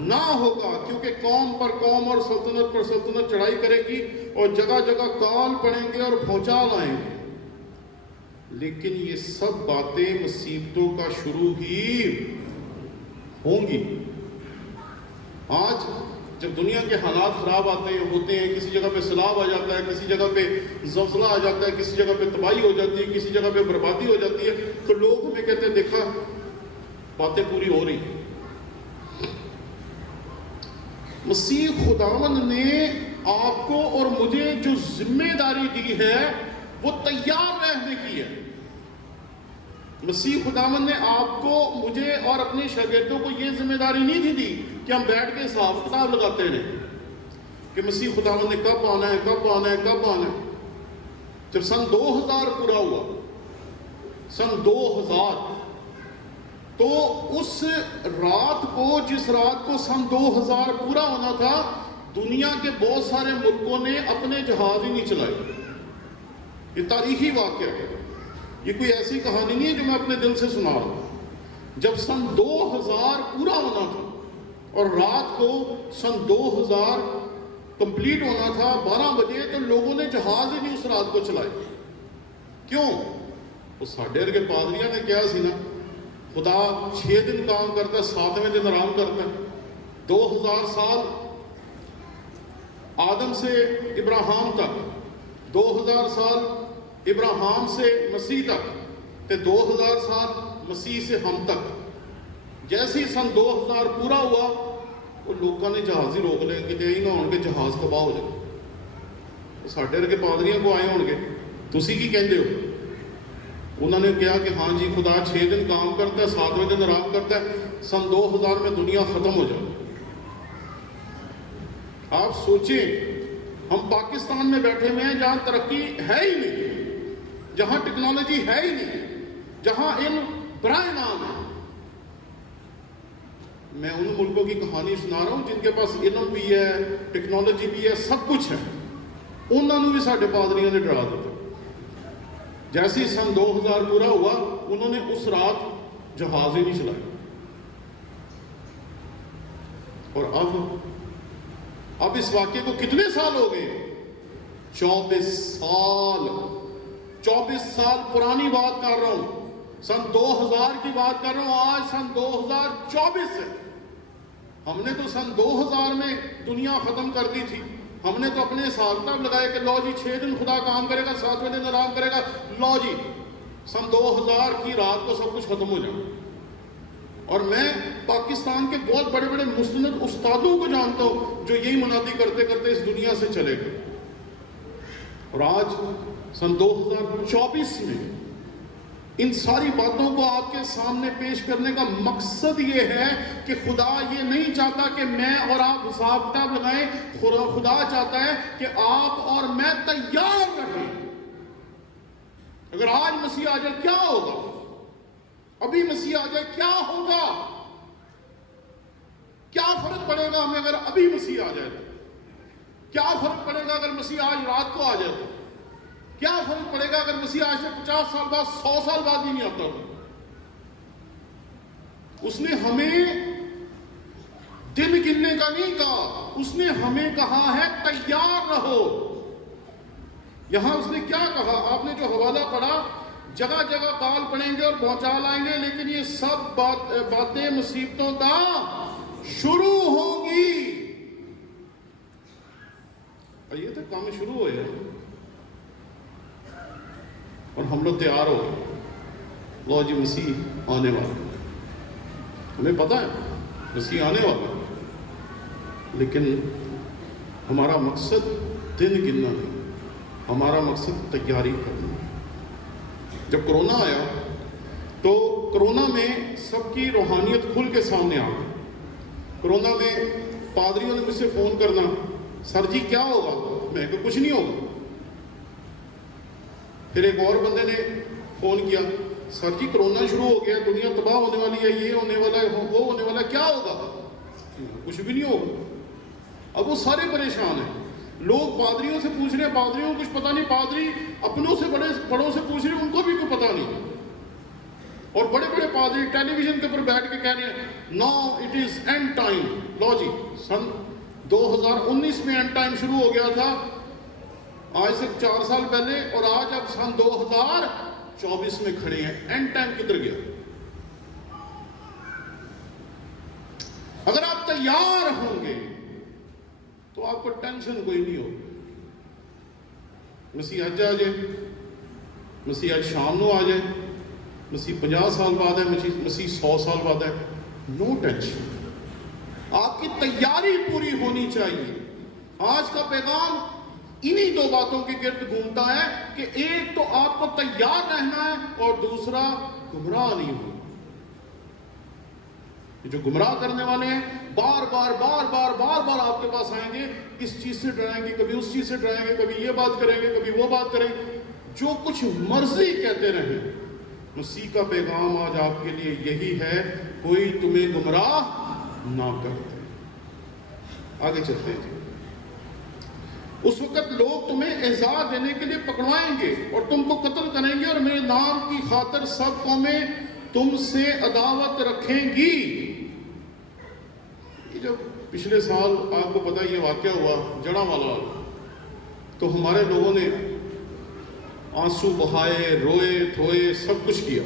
نہ ہوگا، کیونکہ قوم پر قوم اور سلطنت پر سلطنت چڑھائی کرے گی، اور جگہ جگہ کال پڑیں گے اور بھونچال آئیں گے، لیکن یہ سب باتیں مصیبتوں کا شروع ہی ہوں گی۔ آج جب دنیا کے حالات خراب ہوتے ہیں، کسی جگہ پہ سیلاب آ جاتا ہے، کسی جگہ پہ زلزلہ آ جاتا ہے، کسی جگہ پہ تباہی ہو جاتی ہے، کسی جگہ پہ بربادی ہو جاتی ہے، تو لوگ ہمیں کہتے ہیں دیکھا باتیں پوری ہو رہی ہیں۔ مسیح خداوند نے آپ کو اور مجھے جو ذمہ داری دی ہے وہ تیار رہنے کی ہے۔ مسیح خداوند نے آپ کو، مجھے اور اپنے شاگردوں کو یہ ذمہ داری نہیں دی کہ ہم بیٹھ کے حساب کتاب لگاتے رہیں کہ مسیح خداوند نے کب آنا ہے، کب آنا ہے، کب آنا ہے۔ جب سن 2000 پورا ہوا، سن 2000، تو اس رات کو، جس رات کو سن 2000 پورا ہونا تھا، دنیا کے بہت سارے ملکوں نے اپنے جہاز ہی نہیں چلائے۔ یہ تاریخی واقعہ ہے، یہ کوئی ایسی کہانی نہیں ہے جو میں اپنے دل سے سنا رہا ہوں۔ جب سن 2000 پورا ہونا تھا اور رات کو سن 2000 کمپلیٹ ہونا تھا 12 بجے، تو لوگوں نے جہاز ہی نہیں اس رات کو چلائے۔ کیوں؟ وہ ساڈے ورگے پادریاں نے کیا سی نا، خدا 6 دن کام کرتا ہے، 7ویں دن آرام کرتا ہے۔ 2000 سال آدم سے ابراہیم تک، 2000 سال ابراہیم سے مسیح تک، تے 2000 سال مسیح سے ہم تک۔ جیسے ہی سن 2000 پورا ہوا، وہ لوگوں نے جہاز ہی روک لے کہ یہ نہ ہون کے جہاز تباہ ہو جائے۔ ساڈے ورگے پادریاں کو آئے ہون گے، تسی کی کہندے ہو؟ انہوں نے کہا کہ ہاں جی خدا 6 دن کام کرتا ہے، 7ویں دن آرام کرتا ہے، سن 2000 میں دنیا ختم ہو جائے۔ آپ سوچیں، ہم پاکستان میں بیٹھے ہوئے ہیں جہاں ترقی ہے ہی نہیں، جہاں ٹیکنالوجی ہے ہی نہیں، جہاں علم برائے نام ہے۔ میں ان ملکوں کی کہانی سنا رہا ہوں جن کے پاس علم بھی ہے، ٹیکنالوجی بھی ہے، سب کچھ ہے، انہوں نے بھی ساڈے پادریاں نے ڈرا دیتے۔ جیسے ہی سن 2000 پورا ہوا، انہوں نے اس رات جہاز ہی نہیں چلائے۔ اور اب اس واقعے کو کتنے سال ہو گئے؟ 24 سال 24 سال پرانی بات کر رہا ہوں، سن 2000 کی بات کر رہا ہوں، آج سن 2024 ہے۔ ہم نے تو سن 2000 میں دنیا ختم کر دی تھی، ہم نے تو اپنے حساب کتاب لگائے کہ لو جی 6 دن خدا کام کرے گا، 7ویں دن آرام کرے گا، لو جی سن 2000 کی رات کو سب کچھ ختم ہو جائے۔ اور میں پاکستان کے بہت بڑے بڑے مستند استادوں کو جانتا ہوں جو یہی منادی کرتے کرتے اس دنیا سے چلے گئے۔ اور آج سن 2024 میں ان ساری باتوں کو آپ کے سامنے پیش کرنے کا مقصد یہ ہے کہ خدا یہ نہیں چاہتا کہ میں اور آپ حساب کتاب لگائیں. خدا چاہتا ہے کہ آپ اور میں تیار رہیں. اگر آج مسیح آ جائے کیا ہوگا؟ ابھی مسیح آ جائے کیا ہوگا؟ کیا فرق پڑے گا ہمیں اگر ابھی مسیح آ جائے تو؟ کیا فرق پڑے گا اگر مسیح آج رات کو آ جائے تو؟ کیا فرق پڑے گا اگر مسیح آج سے 50 سال بعد 100 سال بعد بھی نہیں آتا تو؟ اس نے ہمیں دن گننے کا نہیں کہا، اس نے ہمیں کہا ہے تیار رہو. یہاں اس نے کیا کہا؟ آپ نے جو حوالہ پڑھا، جگہ جگہ کال پڑیں گے اور پہنچا لائیں گے، لیکن یہ سب باتیں مصیبتوں کا شروع ہوں گی. یہ تو کام شروع ہوئے اور ہم لوگ تیار ہو گئے. لو جی مسیح آنے والا، ہمیں پتہ ہے مسیح آنے والا، لیکن ہمارا مقصد دن گننا نہیں، ہمارا مقصد تیاری کرنا. جب کرونا آیا تو کرونا میں سب کی روحانیت کھل کے سامنے آ گئی. کرونا میں پادریوں نے مجھ سے فون کرنا، سر جی کیا ہوگا؟ میں کہ کچھ نہیں ہوگا. پھر ایک اور بندے نے فون کیا، سر جی کرونا شروع ہو گیا، دنیا تباہ ہونے والی ہے، یہ ہونے والا ہے، وہ ہونے والا ہے، کیا ہوگا؟ کچھ بھی نہیں ہوگا. اب وہ سارے پریشان ہیں. لوگ پادریوں سے پوچھ رہے ہیں، پادریوں کو کچھ پتہ نہیں، پادری اپنوں سے بڑوں سے پوچھ رہے ہیں، ان کو بھی کوئی پتہ نہیں. اور بڑے بڑے پادری ٹیلی ویژن کے اوپر بیٹھ کے کہہ رہے ہیں نو اٹ از اینڈ ٹائم. لو جی سن 2019 میں اینڈ ٹائم شروع ہو گیا تھا، آج سے 4 سال پہلے، اور آج اب سن 2024 میں کھڑے ہیں. اینڈ ٹائم کدھر گیا؟ اگر آپ تیار ہوں گے تو آپ کو ٹینشن کوئی نہیں ہوگی. مسیح اج آ جائے، مسیح اج شام نو آ جائے، مسیح 50 سال بعد ہے، مسیح 100 سال بعد ہے، نو ٹینشن. آپ کی تیاری پوری ہونی چاہیے. آج کا پیغام انہی 2 باتوں کے گرد گھومتا ہے کہ ایک تو آپ کو تیار رہنا ہے اور دوسرا گمراہ نہیں ہونا. جو گمراہ کرنے والے ہیں بار بار آپ کے پاس آئیں گے، اس چیز سے ڈرائیں گے، کبھی اس چیز سے ڈرائیں گے، کبھی یہ بات کریں گے، کبھی وہ بات کریں گے، جو کچھ مرضی کہتے رہیں. مسیح کا پیغام آج آپ کے لیے یہی ہے، کوئی تمہیں گمراہ نہ کرتے. آگے چلتے ہیں. اس وقت لوگ تمہیں اعزاز دینے کے لیے پکڑوائیں گے اور تم کو قتل کریں گے، اور میرے نام کی خاطر سب قومیں تم سے عداوت رکھیں گی. جب پچھلے سال آپ کو پتہ یہ واقعہ ہوا جڑاوالا، تو ہمارے لوگوں نے آنسو بہائے، روئے دھوئے، سب کچھ کیا.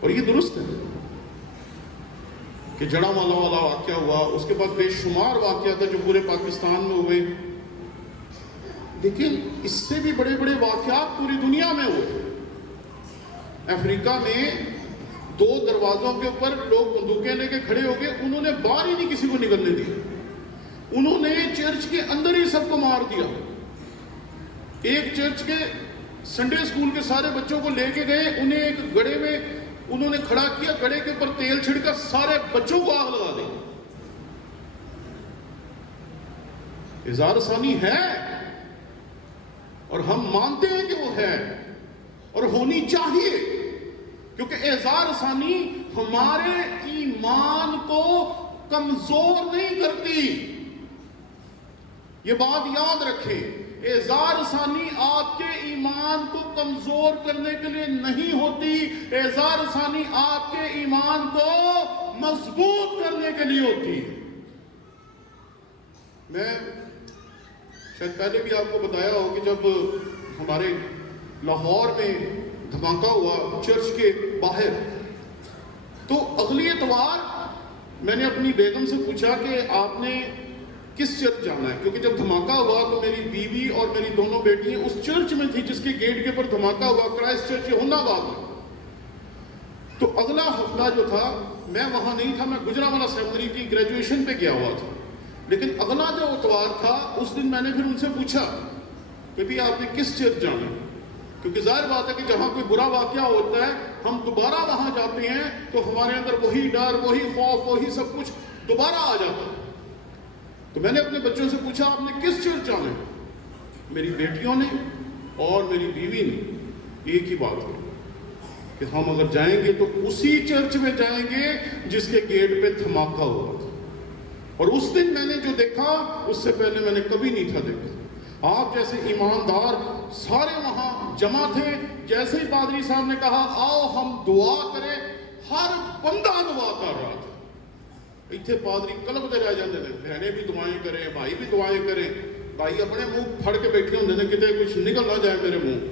اور یہ درست ہے کہ جڑاوالا والا واقعہ ہوا، اس کے بعد بے شمار واقعات جو پورے پاکستان میں ہوئے، لیکن اس سے بھی بڑے بڑے واقعات پوری دنیا میں ہوئے. افریقہ میں 2 دروازوں کے اوپر لوگ بندوقیں لے کے کھڑے ہو گئے، انہوں نے باہر ہی نہیں کسی کو نکلنے دیا، انہوں نے چرچ کے اندر ہی سب کو مار دیا. ایک چرچ کے سنڈے اسکول کے سارے بچوں کو لے کے گئے، انہیں ایک گڑھے میں انہوں نے کھڑا کیا، گڑھے کے اوپر تیل چھڑکا، سارے بچوں کو آگ لگا دی. اظہار ثانی ہے اور ہم مانتے ہیں کہ وہ ہے اور ہونی چاہیے، کیونکہ اظہار ثانی ہمارے ایمان کو کمزور نہیں کرتی. یہ بات یاد رکھیں، اظہار ثانی آپ کے ایمان کو کمزور کرنے کے لیے نہیں ہوتی، اظہار ثانی آپ کے ایمان کو مضبوط کرنے کے لیے ہوتی ہے. میں شاید پہلے بھی آپ کو بتایا ہو کہ جب ہمارے لاہور میں دھماکہ ہوا چرچ کے باہر، تو اگلی اتوار میں نے اپنی بیگم سے پوچھا کہ آپ نے کس چرچ جانا ہے، کیونکہ جب دھماکہ ہوا تو میری بیوی اور میری دونوں بیٹیاں اس چرچ میں تھی جس کے گیٹ کے اوپر دھماکہ ہوا، کرائسٹ چرچ ہنہ آباد میں. تو اگلا ہفتہ جو تھا میں وہاں نہیں تھا، میں گجرانوالہ سیمنری کی گریجویشن پہ گیا ہوا تھا. لیکن اگلا جو اتوار تھا اس دن میں نے پھر ان سے پوچھا کہ بھی آپ نے کس چرچ جانا ہے، کیونکہ ظاہر بات ہے کہ جہاں کوئی برا واقعہ ہوتا ہے ہم دوبارہ وہاں جاتے ہیں تو ہمارے اندر وہی ڈر، وہی خوف، وہی سب کچھ دوبارہ آ جاتا ہے۔ تو میں نے اپنے بچوں سے پوچھا آپ نے کس چرچ جانا ہے؟ میری بیٹیوں نے اور میری بیوی نے ایک ہی بات کی کہ ہم اگر جائیں گے تو اسی چرچ میں جائیں گے جس کے گیٹ پہ دھماکہ ہوا تھا۔ اور اس دن میں نے جو دیکھا اس سے پہلے میں نے کبھی نہیں تھا دیکھا۔ آپ جیسے ایماندار سارے وہاں جمع تھے، جیسے ہی پادری صاحب نے کہا آؤ ہم دعا کریں، ہر بندہ دعا کر رہا تھا۔ اتنے پادری کلب دے رہ جاتے تھے، بہنیں بھی دعائیں کریں، بھائی بھی دعائیں کریں۔ بھائی اپنے منہ پھڑ کے بیٹھے ہوتے ہیں کتے کچھ نکل نہ جائے میرے منہ۔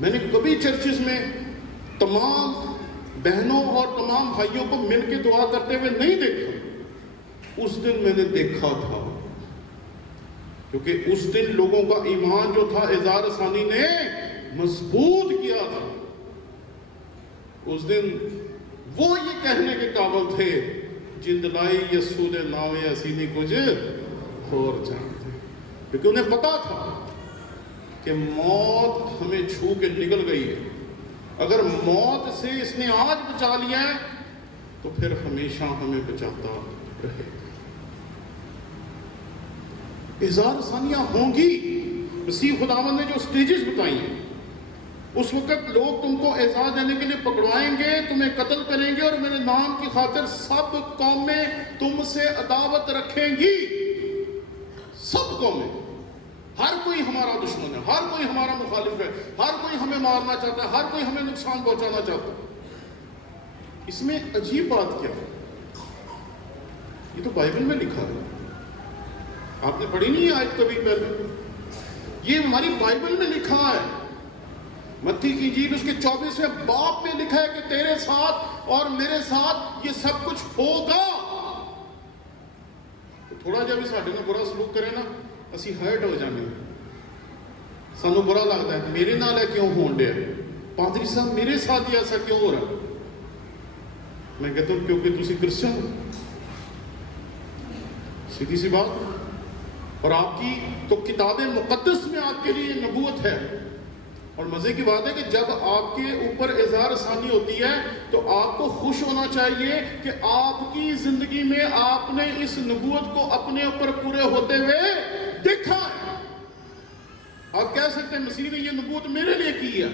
میں نے کبھی چرچز میں تمام بہنوں اور تمام بھائیوں کو مل کے دعا کرتے ہوئے نہیں دیکھا۔ اس دن میں نے دیکھا تھا، کیونکہ اس دن لوگوں کا ایمان جو تھا اظہار ثانی نے مضبوط کیا تھا۔ اس دن وہ یہ کہنے کے قابل تھے جندلائی یسود ناوے اسینی کچھ اور جانتے، کیونکہ انہیں پتا تھا کہ موت ہمیں چھو کے نکل گئی ہے۔ اگر موت سے اس نے آج بچا لیا ہے تو پھر ہمیشہ ہمیں بچاتا رہے گا۔ اظہار ثانیہ ہوں گی، مسیح خداوند نے جو سٹیجز بتائی ہیں، اس وقت لوگ تم کو اعزاز دینے کے لیے پکڑوائیں گے، تمہیں قتل کریں گے، اور میرے نام کی خاطر سب قومیں تم سے عداوت رکھیں گی۔ سب قومیں، ہر کوئی ہمارا دشمن ہے، ہر کوئی ہمارا مخالف ہے، ہر کوئی ہمیں مارنا چاہتا ہے، ہر کوئی ہمیں نقصان پہنچانا چاہتا ہے۔ اس میں عجیب بات کیا ہے؟ یہ تو بائبل میں لکھا ہے، آپ نے پڑھی نہیں ہے آیت کبھی پہلے؟ یہ ہماری بائبل میں لکھا ہے۔ متی کی انجیل اس کے 24ویں باب میں لکھا ہے کہ تیرے ساتھ اور میرے ساتھ یہ سب کچھ ہوگا۔ تھوڑا جب بھی ساڈے نال برا سلوک کرے نا اسی ہرٹ ہو جانے، سانو برا لگتا ہے میرے نال ہے کیوں ہون ڈیا، پادری صاحب میرے ساتھ ہی ایسا کیوں ہو رہا؟ میں کہتا ہوں کیونکہ تسی کرسچن ہو، سیدھی سی بات۔ اور آپ کی تو کتاب مقدس میں آپ کے لیے نبوت ہے۔ اور مزے کی بات ہے کہ جب آپ کے اوپر اظہار ثانی ہوتی ہے تو آپ کو خوش ہونا چاہیے کہ آپ کی زندگی میں آپ نے اس نبوت کو اپنے اوپر پورے ہوتے ہوئے دیکھا ہے۔ آپ کہہ سکتے ہیں مسیح نے یہ نبوت میرے لیے کی ہے،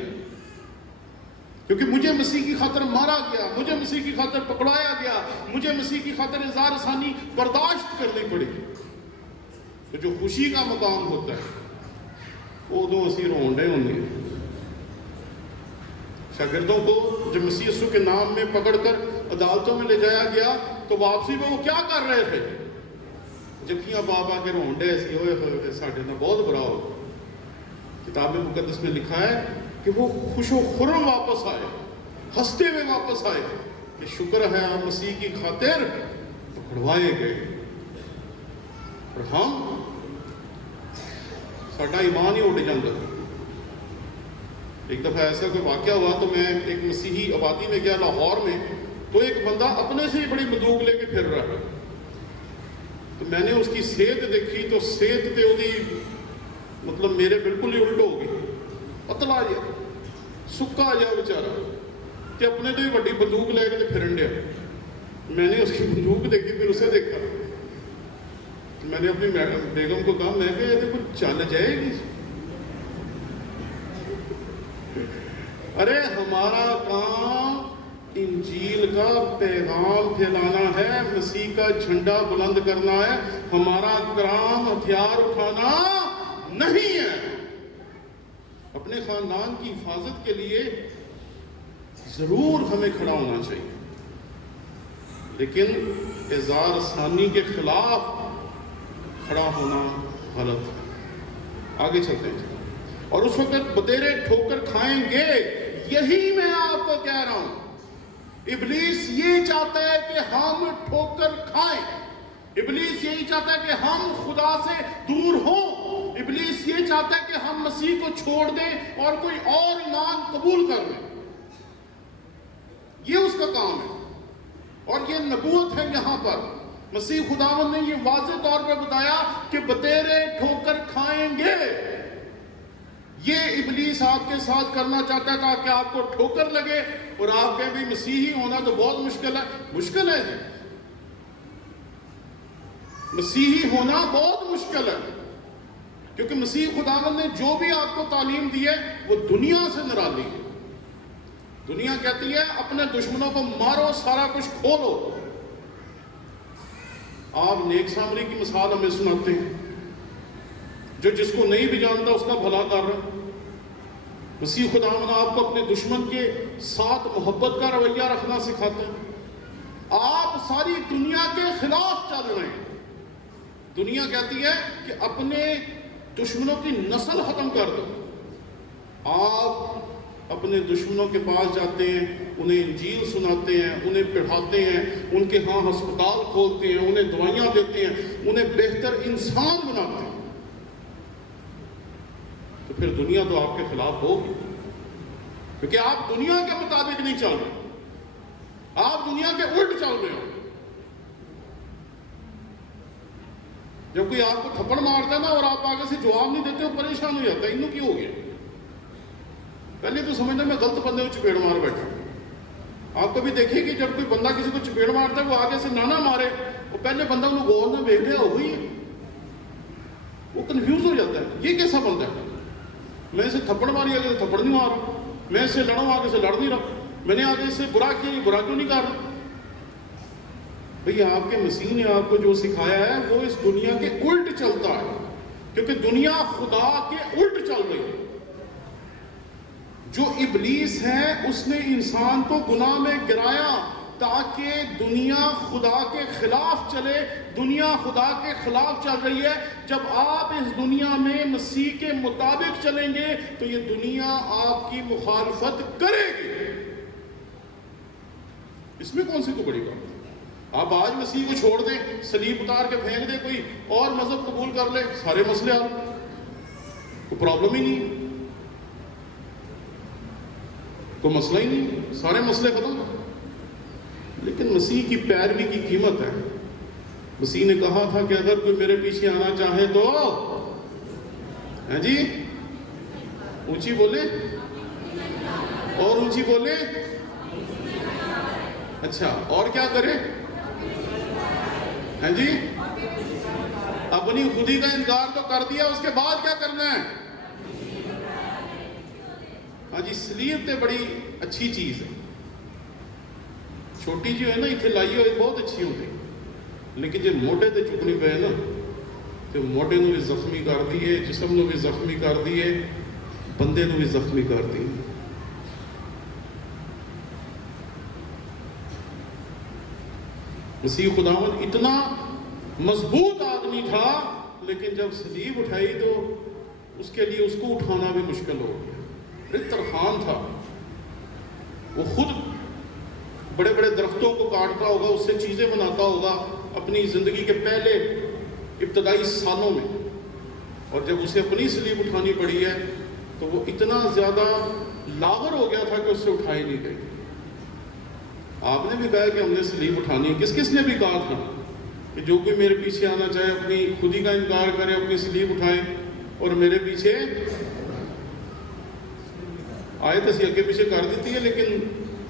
کیونکہ مجھے مسیح کی خاطر مارا گیا، مجھے مسیح کی خاطر پکڑایا گیا، مجھے مسیح کی خاطر اظہار ثانی برداشت کرنی پڑی۔ تو جو خوشی کا مقام ہوتا ہے وہ دو اسی رونڈے ہونے ہیں۔ شاگردوں کو جب مسیح یسوع کے نام میں پکڑ کر عدالتوں میں لے جایا گیا تو واپسی میں وہ کیا کر رہے تھے؟ جکیاں بابا کے رونڈے ایسی ہوئے ہوئے ساڈے نال بہت برا ہو۔ کتاب مقدس میں لکھا ہے کہ وہ خوش و خرم واپس آئے، ہنستے ہوئے واپس آئے کہ شکر ہے ہم مسیح کی خاطر پکڑوائے گئے۔ اور ہم ساڈا ایمان ہی اٹھ جاتا۔ ایک دفعہ ایسا کوئی واقعہ ہوا تو میں ایک مسیحی آبادی میں گیا لاہور میں، تو ایک بندہ اپنے سے ہی بڑی بندوق لے کے پھر رہا ہے۔ تو میں نے اس کی صحت دیکھی تو صحت تے وہی مطلب میرے بالکل ہی الٹ ہو گئی، پتلا جا سکا جا بیچارہ، کہ اپنے تو ہی بڑی بندوق لے کے پھرن ڈیا۔ میں نے اس کی بندوق دیکھی، پھر اسے دیکھا، میں نے اپنی بیگم کو کہا میں کہ یہ کچھ چل جائے گی؟ ارے ہمارا کام انجیل کا پیغام پھیلانا ہے، مسیح کا جھنڈا بلند کرنا ہے، ہمارا کام ہتھیار اٹھانا نہیں ہے۔ اپنے خاندان کی حفاظت کے لیے ضرور ہمیں کھڑا ہونا چاہیے، لیکن اظہار ثانی کے خلاف کھڑا ہونا غلط ہے۔ آگے چلتے ہیں۔ اور اس وقت بتیرے ٹھوکر کھائیں گے، یہی میں آپ کو کہہ رہا ہوں۔ ابلیس یہ چاہتا ہے کہ ہم ٹھوکر کھائیں، ابلیس یہی چاہتا ہے کہ ہم خدا سے دور ہوں، ابلیس یہ چاہتا ہے کہ ہم مسیح کو چھوڑ دیں اور کوئی اور ایمان قبول کر لیں۔ یہ اس کا کام ہے، اور یہ نبوت ہے۔ یہاں پر مسیح خداوند نے یہ واضح طور پہ بتایا کہ بتیرے ٹھوکر کھائیں گے، یہ ابلیس آپ کے ساتھ کرنا چاہتا ہے تاکہ آپ کو ٹھوکر لگے اور آپ کہیں بھی مسیحی ہونا تو بہت مشکل ہے. مشکل ہے جی، مسیحی ہونا بہت مشکل ہے، کیونکہ مسیح خداوند نے جو بھی آپ کو تعلیم دی ہے وہ دنیا سے نرالی ہے. دنیا کہتی ہے اپنے دشمنوں کو مارو، سارا کچھ کھولو. آپ نیک سامری کی مثال ہمیں سناتے ہیں، جو جس کو نہیں بھی جانتا اس کا بھلا کر رہا ہے. مسیح خداوند آپ کو اپنے دشمن کے ساتھ محبت کا رویہ رکھنا سکھاتا ہے. آپ ساری دنیا کے خلاف چل رہے ہیں. دنیا کہتی ہے کہ اپنے دشمنوں کی نسل ختم کر دو. آپ اپنے دشمنوں کے پاس جاتے ہیں، انہیں انجیل سناتے ہیں، انہیں پڑھاتے ہیں، ان کے ہاں ہسپتال کھولتے ہیں، انہیں دوائیاں دیتے ہیں، انہیں بہتر انسان بناتے ہیں. تو پھر دنیا تو آپ کے خلاف ہوگی، کیونکہ آپ دنیا کے مطابق نہیں چل رہے، آپ دنیا کے الٹ چل رہے ہو. جب کوئی آپ کو تھپڑ مارتا ہے نا اور آپ آگے سے جواب نہیں دیتے، وہ پریشان ہو جاتا ہے، انہوں کیوں ہو گیا؟ پہلے تو سمجھنا میں غلط بندے کو چپیڑ مار بیٹھا. آپ کبھی دیکھیں کہ جب کوئی بندہ کسی کو چپیڑ مارتا ہے وہ آگے سے نہ مارے، وہ پہلے بندہ انہوں غور نہ دیکھ لیا ہوئی ہے، وہ کنفیوز ہو جاتا ہے یہ کیسا بندہ ہے. میں اسے تھپڑ ماری، آگے سے تھپڑ نہیں مار رہا، میں اسے لڑوں آگے سے لڑ نہیں رہا، میں نے آگے سے برا کیا، یہ برا کیوں نہیں کر رہا. بھئی آپ کے مسیح نے آپ کو جو سکھایا ہے وہ اس دنیا کے الٹ چلتا ہے، کیونکہ دنیا خدا کے الٹ چل رہی ہے. جو ابلیس ہے اس نے انسان کو گناہ میں گرایا تاکہ دنیا خدا کے خلاف چلے. دنیا خدا کے خلاف چل رہی ہے. جب آپ اس دنیا میں مسیح کے مطابق چلیں گے تو یہ دنیا آپ کی مخالفت کرے گی. اس میں کون سی کوئی بڑی بات ہے؟ آپ آج مسیح کو چھوڑ دیں، صلیب اتار کے پھینک دیں، کوئی اور مذہب قبول کر لیں، سارے مسئلے حل، کوئی پرابلم ہی نہیں، کوئی مسئلہ ہی نہیں، سارے مسئلے ختم. لیکن مسیح کی پیروی کی قیمت ہے. مسیح نے کہا تھا کہ اگر کوئی میرے پیچھے آنا چاہے تو ہیں جی اونچی بولے اور اونچی بولے. اچھا اور کیا کرے؟ ہیں جی اپنی خودی کا انکار تو کر دیا، اس کے بعد کیا کرنا ہے؟ ہاں جی صلیب تے بڑی اچھی چیز ہے. چھوٹی جو ہے نا اتنے لائی ہوئی بہت اچھی ہوتی، لیکن جو موٹے تے چکنی پہ ہے نا تو موٹے نو بھی زخمی کر دیے، جسم نو بھی زخمی کر دیے، بندے نو بھی زخمی کر دیے. مسیح خداوند اتنا مضبوط آدمی تھا، لیکن جب صلیب اٹھائی تو اس کے لیے اس کو اٹھانا بھی مشکل ہو گیا. ترخان تھا، وہ خود بڑے بڑے درختوں کو کاٹتا ہوگا، اس سے چیزیں بناتا ہوگا اپنی زندگی کے پہلے ابتدائی سالوں میں، اور جب اسے اپنی صلیب اٹھانی پڑی ہے تو وہ اتنا زیادہ لاغر ہو گیا تھا کہ اس سے اٹھائی نہیں گئی. آپ نے بھی کہا کہ ہم نے صلیب اٹھانی ہے، کس کس نے بھی کہا تھا کہ جو کوئی میرے پیچھے آنا چاہے اپنی خودی کا انکار کرے، اپنی صلیب اٹھائے اور میرے پیچھے آئے. تو اسی اگے پیچھے کر دیتی ہے، لیکن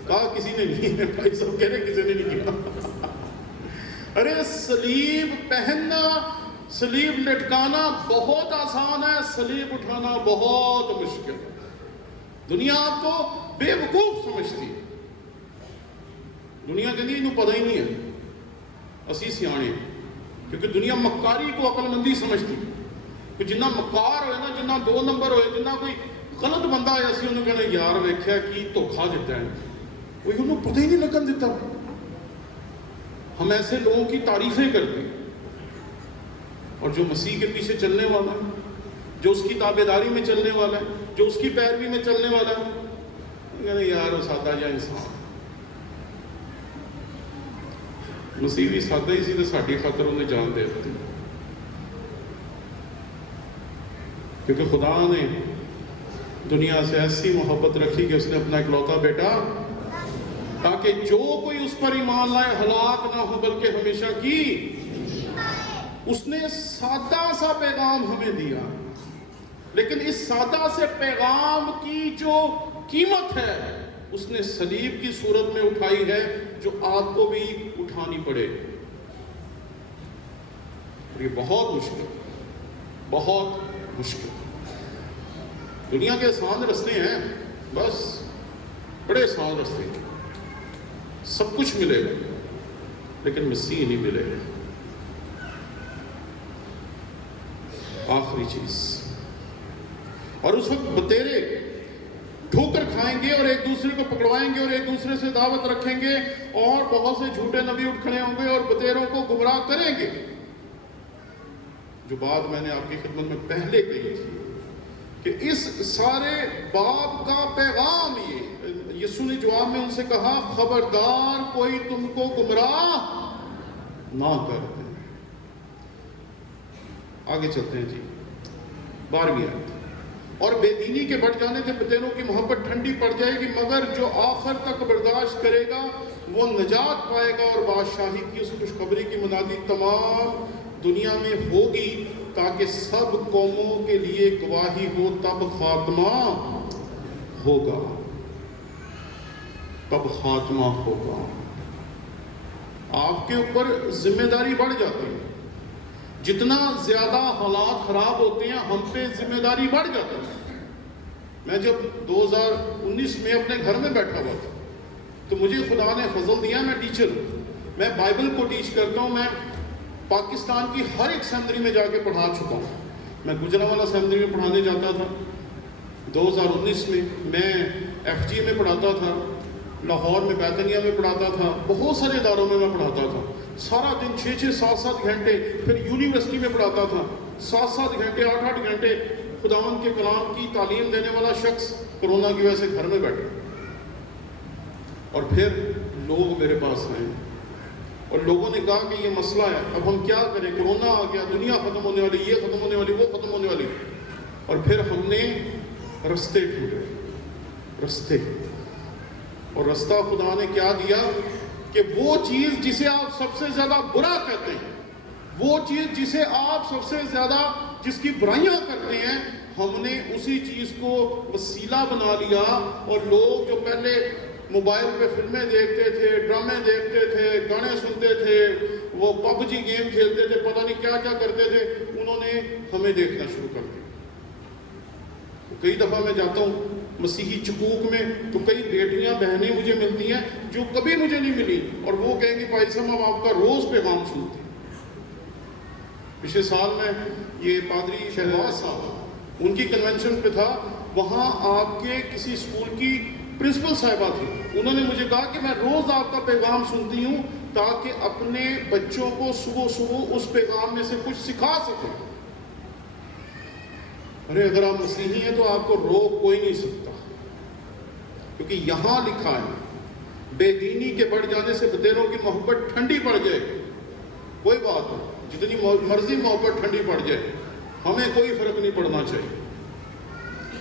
کہا کسی نے نہیں ہے. بھائی سب کہہ رہے کسی نے نہیں کیا. ارے صلیب پہننا، صلیب لٹکانا بہت آسان ہے، صلیب اٹھانا بہت مشکل ہے. دنیا آپ کو بے وقوف سمجھتی ہے. دنیا کے لیے انہوں پتہ ہی نہیں ہے اسی سیانے، کیونکہ دنیا مکاری کو عقل مندی سمجھتی. کہ جنہ مکار ہوئے نا، جنہ دو نمبر ہوئے، جنہ کوئی غلط بندہ ہے، اسی انہوں کہنا یار ویکھیا کی دھوکھا دیتا ہے، کوئی انہوں پتہ ہی نہیں لگن دیتا. ہم ایسے لوگوں کی تعریفیں کرتے ہیں. اور جو مسیح کے پیچھے چلنے والا ہے، جو اس کی تابعداری میں چلنے والا ہے، جو اس کی پیروی میں چلنے والا ہے، کہنا یار وہ سادہ جا انسان. مسیح بھی سادہ ہی سی تو ساڈی خاطر انہیں جان دے دیتی، کیونکہ خدا نے دنیا سے ایسی محبت رکھی کہ اس نے اپنا اکلوتا بیٹا، تاکہ جو کوئی اس پر ایمان لائے ہلاک نہ ہو بلکہ ہمیشہ کی. اس نے سادہ سا پیغام ہمیں دیا. لیکن اس سادہ سے پیغام کی جو قیمت ہے اس نے صلیب کی صورت میں اٹھائی ہے، جو آپ کو بھی اٹھانی پڑے گی۔ اور یہ بہت مشکل، بہت مشکل۔ دنیا کے آسان رستے ہیں، بس بڑے آسان رستے ہیں، سب کچھ ملے گا، لیکن مسیح نہیں ملے گا۔ آخری چیز، اور اس وقت بتیرے ٹھوکر کھائیں گے اور ایک دوسرے کو پکڑوائیں گے اور ایک دوسرے سے دعوت رکھیں گے، اور بہت سے جھوٹے نبی اٹھ کھڑے ہوں گے اور بتیروں کو گمراہ کریں گے۔ جو بات میں نے آپ کی خدمت میں پہلے کہی تھی کہ اس سارے باب کا پیغام یہ، یسوع نے جواب میں ان سے کہا، خبردار کوئی تم کو گمراہ نہ کر دے۔ آگے چلتے ہیں جی، 12ویں آیت۔ اور بے دینی کے بڑھ جانے سے بتیروں کی محبت ٹھنڈی پڑ جائے گی، مگر جو آخر تک برداشت کرے گا وہ نجات پائے گا۔ اور بادشاہی کی اس خوشخبری کی منادی تمام دنیا میں ہوگی تاکہ سب قوموں کے لیے گواہی ہو، تب خاتمہ ہوگا، تب خاتمہ ہوگا۔ آپ کے اوپر ذمہ داری بڑھ جاتی ہے، جتنا زیادہ حالات خراب ہوتے ہیں ہم پہ ذمہ داری بڑھ جاتی ہے۔ میں جب 2019 میں اپنے گھر میں بیٹھا ہوا تھا تو مجھے خدا نے فضل دیا، میں ٹیچر ہوں، میں بائبل کو ٹیچ کرتا ہوں، میں پاکستان کی ہر ایک سیمنری میں جا کے پڑھا چکا ہوں۔ میں گجرانوالہ سیمنری میں پڑھانے جاتا تھا 2019 میں ایف جی میں پڑھاتا تھا، لاہور میں بیتنیہ میں پڑھاتا تھا، بہت سارے اداروں میں پڑھاتا تھا، سارا دن 6-6 7-7 گھنٹے، پھر یونیورسٹی میں پڑھاتا تھا 7-7 گھنٹے 8-8 گھنٹے۔ خداوند کے کلام کی تعلیم دینے والا شخص کرونا کی وجہ سے گھر میں بیٹھا، اور پھر لوگ میرے پاس آئے اور لوگوں نے کہا کہ یہ مسئلہ ہے، اب ہم کیا کریں، کرونا آ گیا، دنیا ختم ہونے والی، یہ ختم ہونے والی، وہ ختم ہونے والی۔ اور پھر ہم نے رستے ڈھونڈے، رستے، اور رستہ خدا نے کیا دیا کہ وہ چیز جسے آپ سب سے زیادہ برا کہتے ہیں، وہ چیز جسے آپ سب سے زیادہ جس کی برائیاں کرتے ہیں، ہم نے اسی چیز کو وسیلہ بنا لیا۔ اور لوگ جو پہلے موبائل پہ فلمیں دیکھتے تھے، ڈرامے دیکھتے تھے، گانے سنتے تھے، وہ پب جی گیم کھیلتے تھے، پتہ نہیں کیا کیا کرتے تھے، انہوں نے ہمیں دیکھنا شروع کر دیا۔ کئی دفعہ میں جاتا ہوں مسیحی چکوک میں تو کئی بیٹیاں بہنیں مجھے ملتی ہیں جو کبھی مجھے نہیں ملی، اور وہ کہیں گی بھائی صاحب ہم آپ کا روز پیغام سنتے ہیں۔ پچھلے سال میں یہ پادری شہباز صاحب ان کی کنونشن پہ تھا، وہاں آپ کے کسی اسکول کی پرنسپل صاحبہ تھی، انہوں نے مجھے کہا کہ میں روز آپ کا پیغام سنتی ہوں تاکہ اپنے بچوں کو صبح صبح اس پیغام میں سے کچھ سکھا سکوں۔ ارے اگر آپ مسیحی ہیں تو آپ کو روک کوئی نہیں سکتا، کیونکہ یہاں لکھا ہے بے دینی کے بڑھ جانے سے بتیروں کی محبت ٹھنڈی پڑ جائے۔ کوئی بات نہیں، جتنی مرضی محبت ٹھنڈی پڑ جائے، ہمیں کوئی فرق نہیں پڑنا چاہیے۔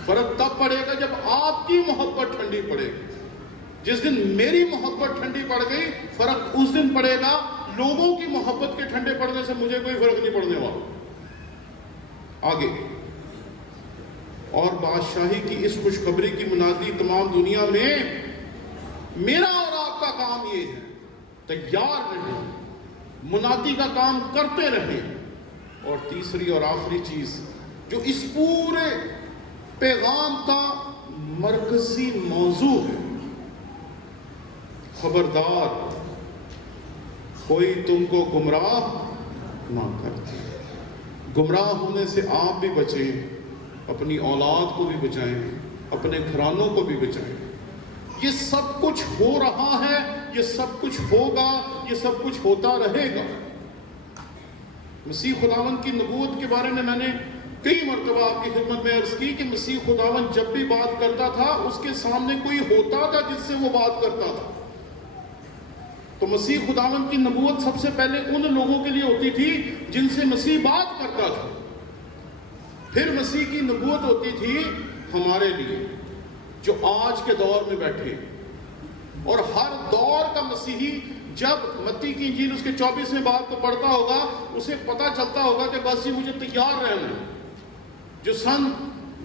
فرق تب پڑے گا جب آپ کی محبت ٹھنڈی پڑے گی۔ جس دن میری محبت ٹھنڈی پڑ گئی، فرق اس دن پڑے گا۔ لوگوں کی محبت کے ٹھنڈے پڑنے سے مجھے کوئی فرق نہیں پڑنے والا۔ آگے، اور بادشاہی کی اس خوشخبری کی منادی تمام دنیا میں، میرا اور آپ کا کام یہ ہے، تیار رہیں، منادی کا کام کرتے رہیں۔ اور تیسری اور آخری چیز جو اس پورے پیغام کا مرکزی موضوع ہے، خبردار کوئی تم کو گمراہ نہ کرتے۔ گمراہ ہونے سے آپ بھی بچیں، اپنی اولاد کو بھی بچائیں، اپنے گھرانوں کو بھی بچائیں۔ یہ سب کچھ ہو رہا ہے، یہ سب کچھ ہوگا، یہ سب کچھ ہوتا رہے گا۔ مسیح خداوند کی نبوت کے بارے میں نے کئی مرتبہ آپ کی خدمت میں عرض کی کہ مسیح خداوند جب بھی بات کرتا تھا اس کے سامنے کوئی ہوتا تھا جس سے وہ بات کرتا تھا۔ تو مسیح خداوند کی نبوت سب سے پہلے ان لوگوں کے لیے ہوتی تھی جن سے مسیح بات کرتا تھا، پھر مسیح کی نبوت ہوتی تھی ہمارے لیے جو آج کے دور میں بیٹھے۔ اور ہر دور کا مسیحی جب متی کی انجیل اس کے 24ویں باب کو پڑھتا ہوگا، اسے پتہ چلتا ہوگا کہ بس یہ مجھے تیار رہنا ہے۔ جو سن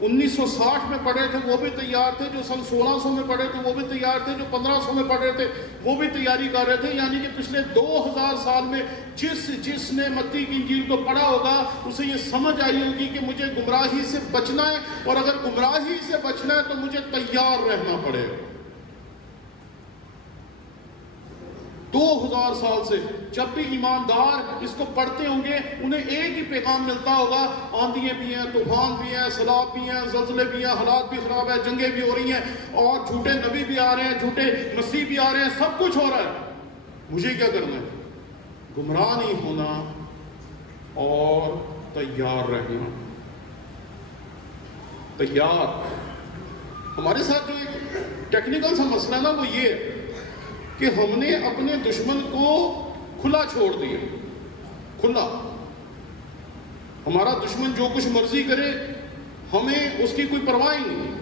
1960 میں پڑھے تھے وہ بھی تیار تھے، جو سن 1600 میں پڑھے تھے وہ بھی تیار تھے، جو 1500 میں پڑھے تھے وہ بھی تیاری کر رہے تھے. یعنی کہ پچھلے 2000 سال میں جس نے متی کی انجیل کو پڑھا ہوگا اسے یہ سمجھ آئی ہوگی کہ مجھے گمراہی سے بچنا ہے، اور اگر گمراہی سے بچنا ہے تو مجھے تیار رہنا پڑے گا. 2000 سال سے جب بھی ایماندار اس کو پڑھتے ہوں گے انہیں ایک ہی پیغام ملتا ہوگا: آندھیاں بھی ہیں، طوفان بھی ہیں، سیلاب بھی ہیں، زلزلے بھی ہیں، حالات بھی خراب ہیں، جنگیں بھی ہو رہی ہیں، اور جھوٹے نبی بھی آ رہے ہیں، جھوٹے مسیح بھی آ رہے ہیں، سب کچھ ہو رہا ہے. مجھے کیا کرنا ہے؟ گمراہ نہیں ہونا اور تیار رہنا. تیار. ہمارے ساتھ جو ایک ٹیکنیکل سا مسئلہ ہے نا وہ یہ ہے کہ ہم نے اپنے دشمن کو کھلا چھوڑ دیا. کھلا. ہمارا دشمن جو کچھ مرضی کرے ہمیں اس کی کوئی پرواہ ہی نہیں.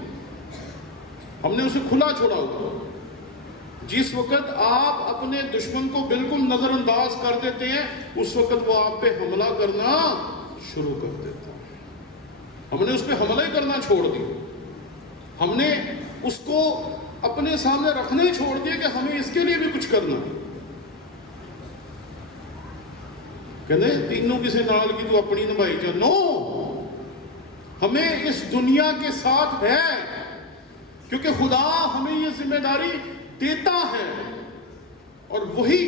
ہم نے اسے کھلا چھوڑا ہوا. جس وقت آپ اپنے دشمن کو بالکل نظر انداز کر دیتے ہیں اس وقت وہ آپ پہ حملہ کرنا شروع کر دیتا ہے. ہم نے اس پہ حملہ ہی کرنا چھوڑ دیا. ہم نے اس کو اپنے سامنے رکھنے چھوڑ دیا کہ ہمیں اس کے لیے بھی کچھ کرنا. کہتے ہیں تینوں کسی نال کی تو اپنی نبھائی جا. نو، ہمیں اس دنیا کے ساتھ ہے کیونکہ خدا ہمیں یہ ذمہ داری دیتا ہے، اور وہی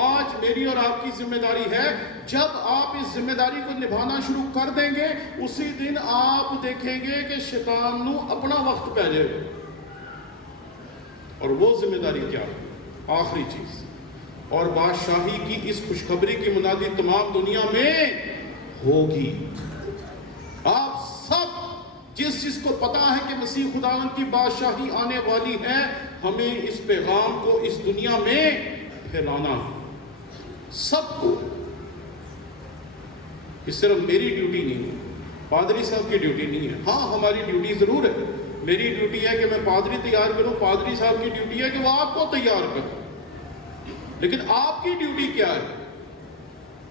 آج میری اور آپ کی ذمہ داری ہے. جب آپ اس ذمہ داری کو نبھانا شروع کر دیں گے اسی دن آپ دیکھیں گے کہ شیطان نو اپنا وقت پہ جائے. اور وہ ذمہ داری کیا ہے؟ آخری چیز، اور بادشاہی کی اس خوشخبری کی منادی تمام دنیا میں ہوگی. آپ سب جس کو پتا ہے کہ مسیح خداوند کی بادشاہی آنے والی ہے، ہمیں اس پیغام کو اس دنیا میں پھیلانا ہے. سب کو. یہ صرف میری ڈیوٹی نہیں ہے، پادری صاحب کی ڈیوٹی نہیں ہے. ہاں ہماری ڈیوٹی ضرور ہے. میری ڈیوٹی ہے کہ میں پادری تیار کروں، پادری صاحب کی ڈیوٹی ہے کہ وہ آپ کو تیار کریں. لیکن آپ کی ڈیوٹی کیا ہے؟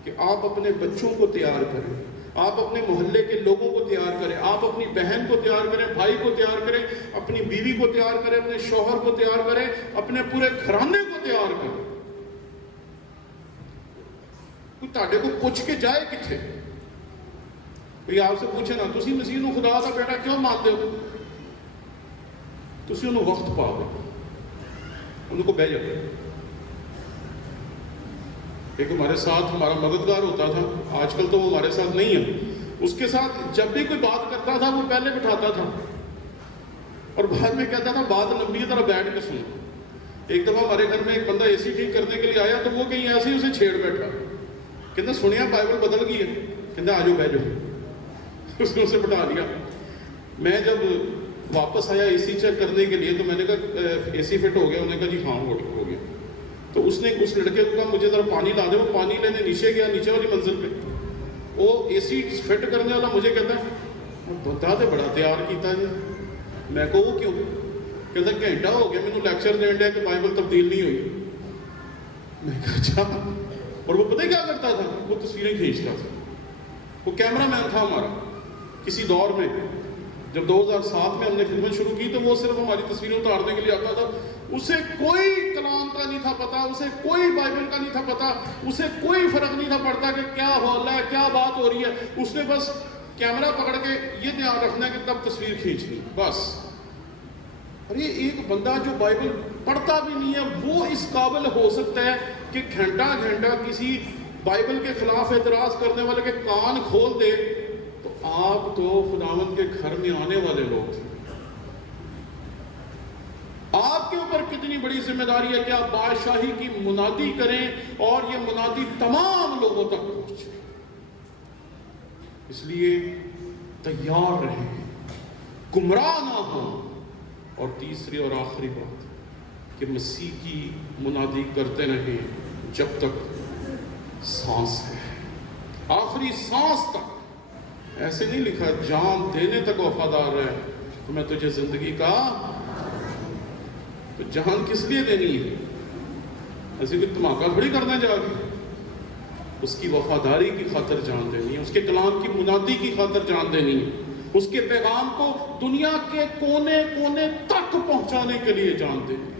کہ آپ اپنے بچوں کو تیار کریں، آپ اپنے محلے کے لوگوں کو تیار کریں، آپ اپنی بہن کو تیار کریں، بھائی کو تیار کریں، اپنی بیوی کو تیار کریں، اپنے شوہر کو تیار کریں، اپنے پورے گھرانے کو تیار کریں. کوئی تاڑے کو پوچھ کے جائے کتھے؟ کوئی آپ سے پوچھے نا تسی مسیح نو خدا دا بیٹا کیوں مانتے ہو؟ تسی انہوں وقت پا دے، انہوں کو بہ جائے. ایک ہمارے ساتھ ہمارا مددگار ہوتا تھا، آج کل تو وہ ہمارے ساتھ نہیں ہے. اس کے ساتھ جب بھی کوئی بات کرتا تھا وہ پہلے بٹھاتا تھا اور بعد میں کہتا تھا بات لمبی ہے ذرا بیٹھ کے سنو. ایک دفعہ ہمارے گھر میں ایک بندہ اے سی ٹھیک کرنے کے لیے آیا تو وہ کہیں ایسے ہی اسے چھیڑ بیٹھا. کہتا سنیا بائبل بدل گئی ہے. کہتا آجو بہ جاؤ. اس نے اسے بٹھا لیا. میں جب واپس آیا اے سی چیک کرنے کے لیے تو میں نے کہا اے سی فٹ ہو گیا؟ انہوں نے کہا جی ہاں ہو گیا. تو اس نے اس لڑکے کو کہا مجھے ذرا پانی لا دے. وہ پانی لینے نیچے گیا، نیچے والی منزل پہ. وہ اے سی فٹ کرنے والا مجھے کہتا ہے بتا دے بڑا تیار کیتا جی. میں کہا وہ کیوں؟ کہتا گھنٹہ ہو گیا مینوں لیکچر دین ڈیا کہ بائبل تبدیل نہیں ہوئی. میں کہا اچھا. اور وہ پتہ کیا کرتا تھا؟ وہ تصویریں کھینچتا تھا. وہ کیمرہ مین تھا ہمارا کسی دور میں. جب 2007 میں ہم نے خدمت شروع کی تو وہ صرف ہماری تصویریں اتارنے کے لیے آتا تھا. اسے کوئی کلام کا نہیں تھا پتا، اسے کوئی بائبل کا نہیں تھا پتا، اسے کوئی فرق نہیں تھا پڑتا کہ کیا ہو رہا ہے، کیا بات ہو رہی ہے. اس نے بس کیمرہ پکڑ کے یہ دھیان رکھنا ہے کہ تب تصویر کھینچنی بس. اور یہ ایک بندہ جو بائبل پڑھتا بھی نہیں ہے وہ اس قابل ہو سکتا ہے کہ گھنٹہ گھنٹہ کسی بائبل کے خلاف اعتراض کرنے والے کے کان کھول دے. تو آپ تو خداوند کے گھر میں آنے والے لوگ تھے. آپ کے اوپر کتنی بڑی ذمہ داری ہے کہ آپ بادشاہی کی منادی کریں اور یہ منادی تمام لوگوں تک پہنچے. اس لیے تیار رہیں، گمراہ نہ ہوں. اور تیسری اور آخری بات کہ مسیح کی منادی کرتے رہیں جب تک سانس ہے، آخری سانس تک. ایسے نہیں لکھا جان دینے تک وفادار ہے تو میں تجھے زندگی کا. تو جان کس لیے دینی ہے؟ ایسے کہ دھماکہ تھوڑی کرنا جا کے. اس کی وفاداری کی خاطر جان دینی ہے، اس کے کلام کی منادی کی خاطر جان دینی ہے. اس کے پیغام کو دنیا کے کونے کونے تک پہنچانے کے لیے جان دیں۔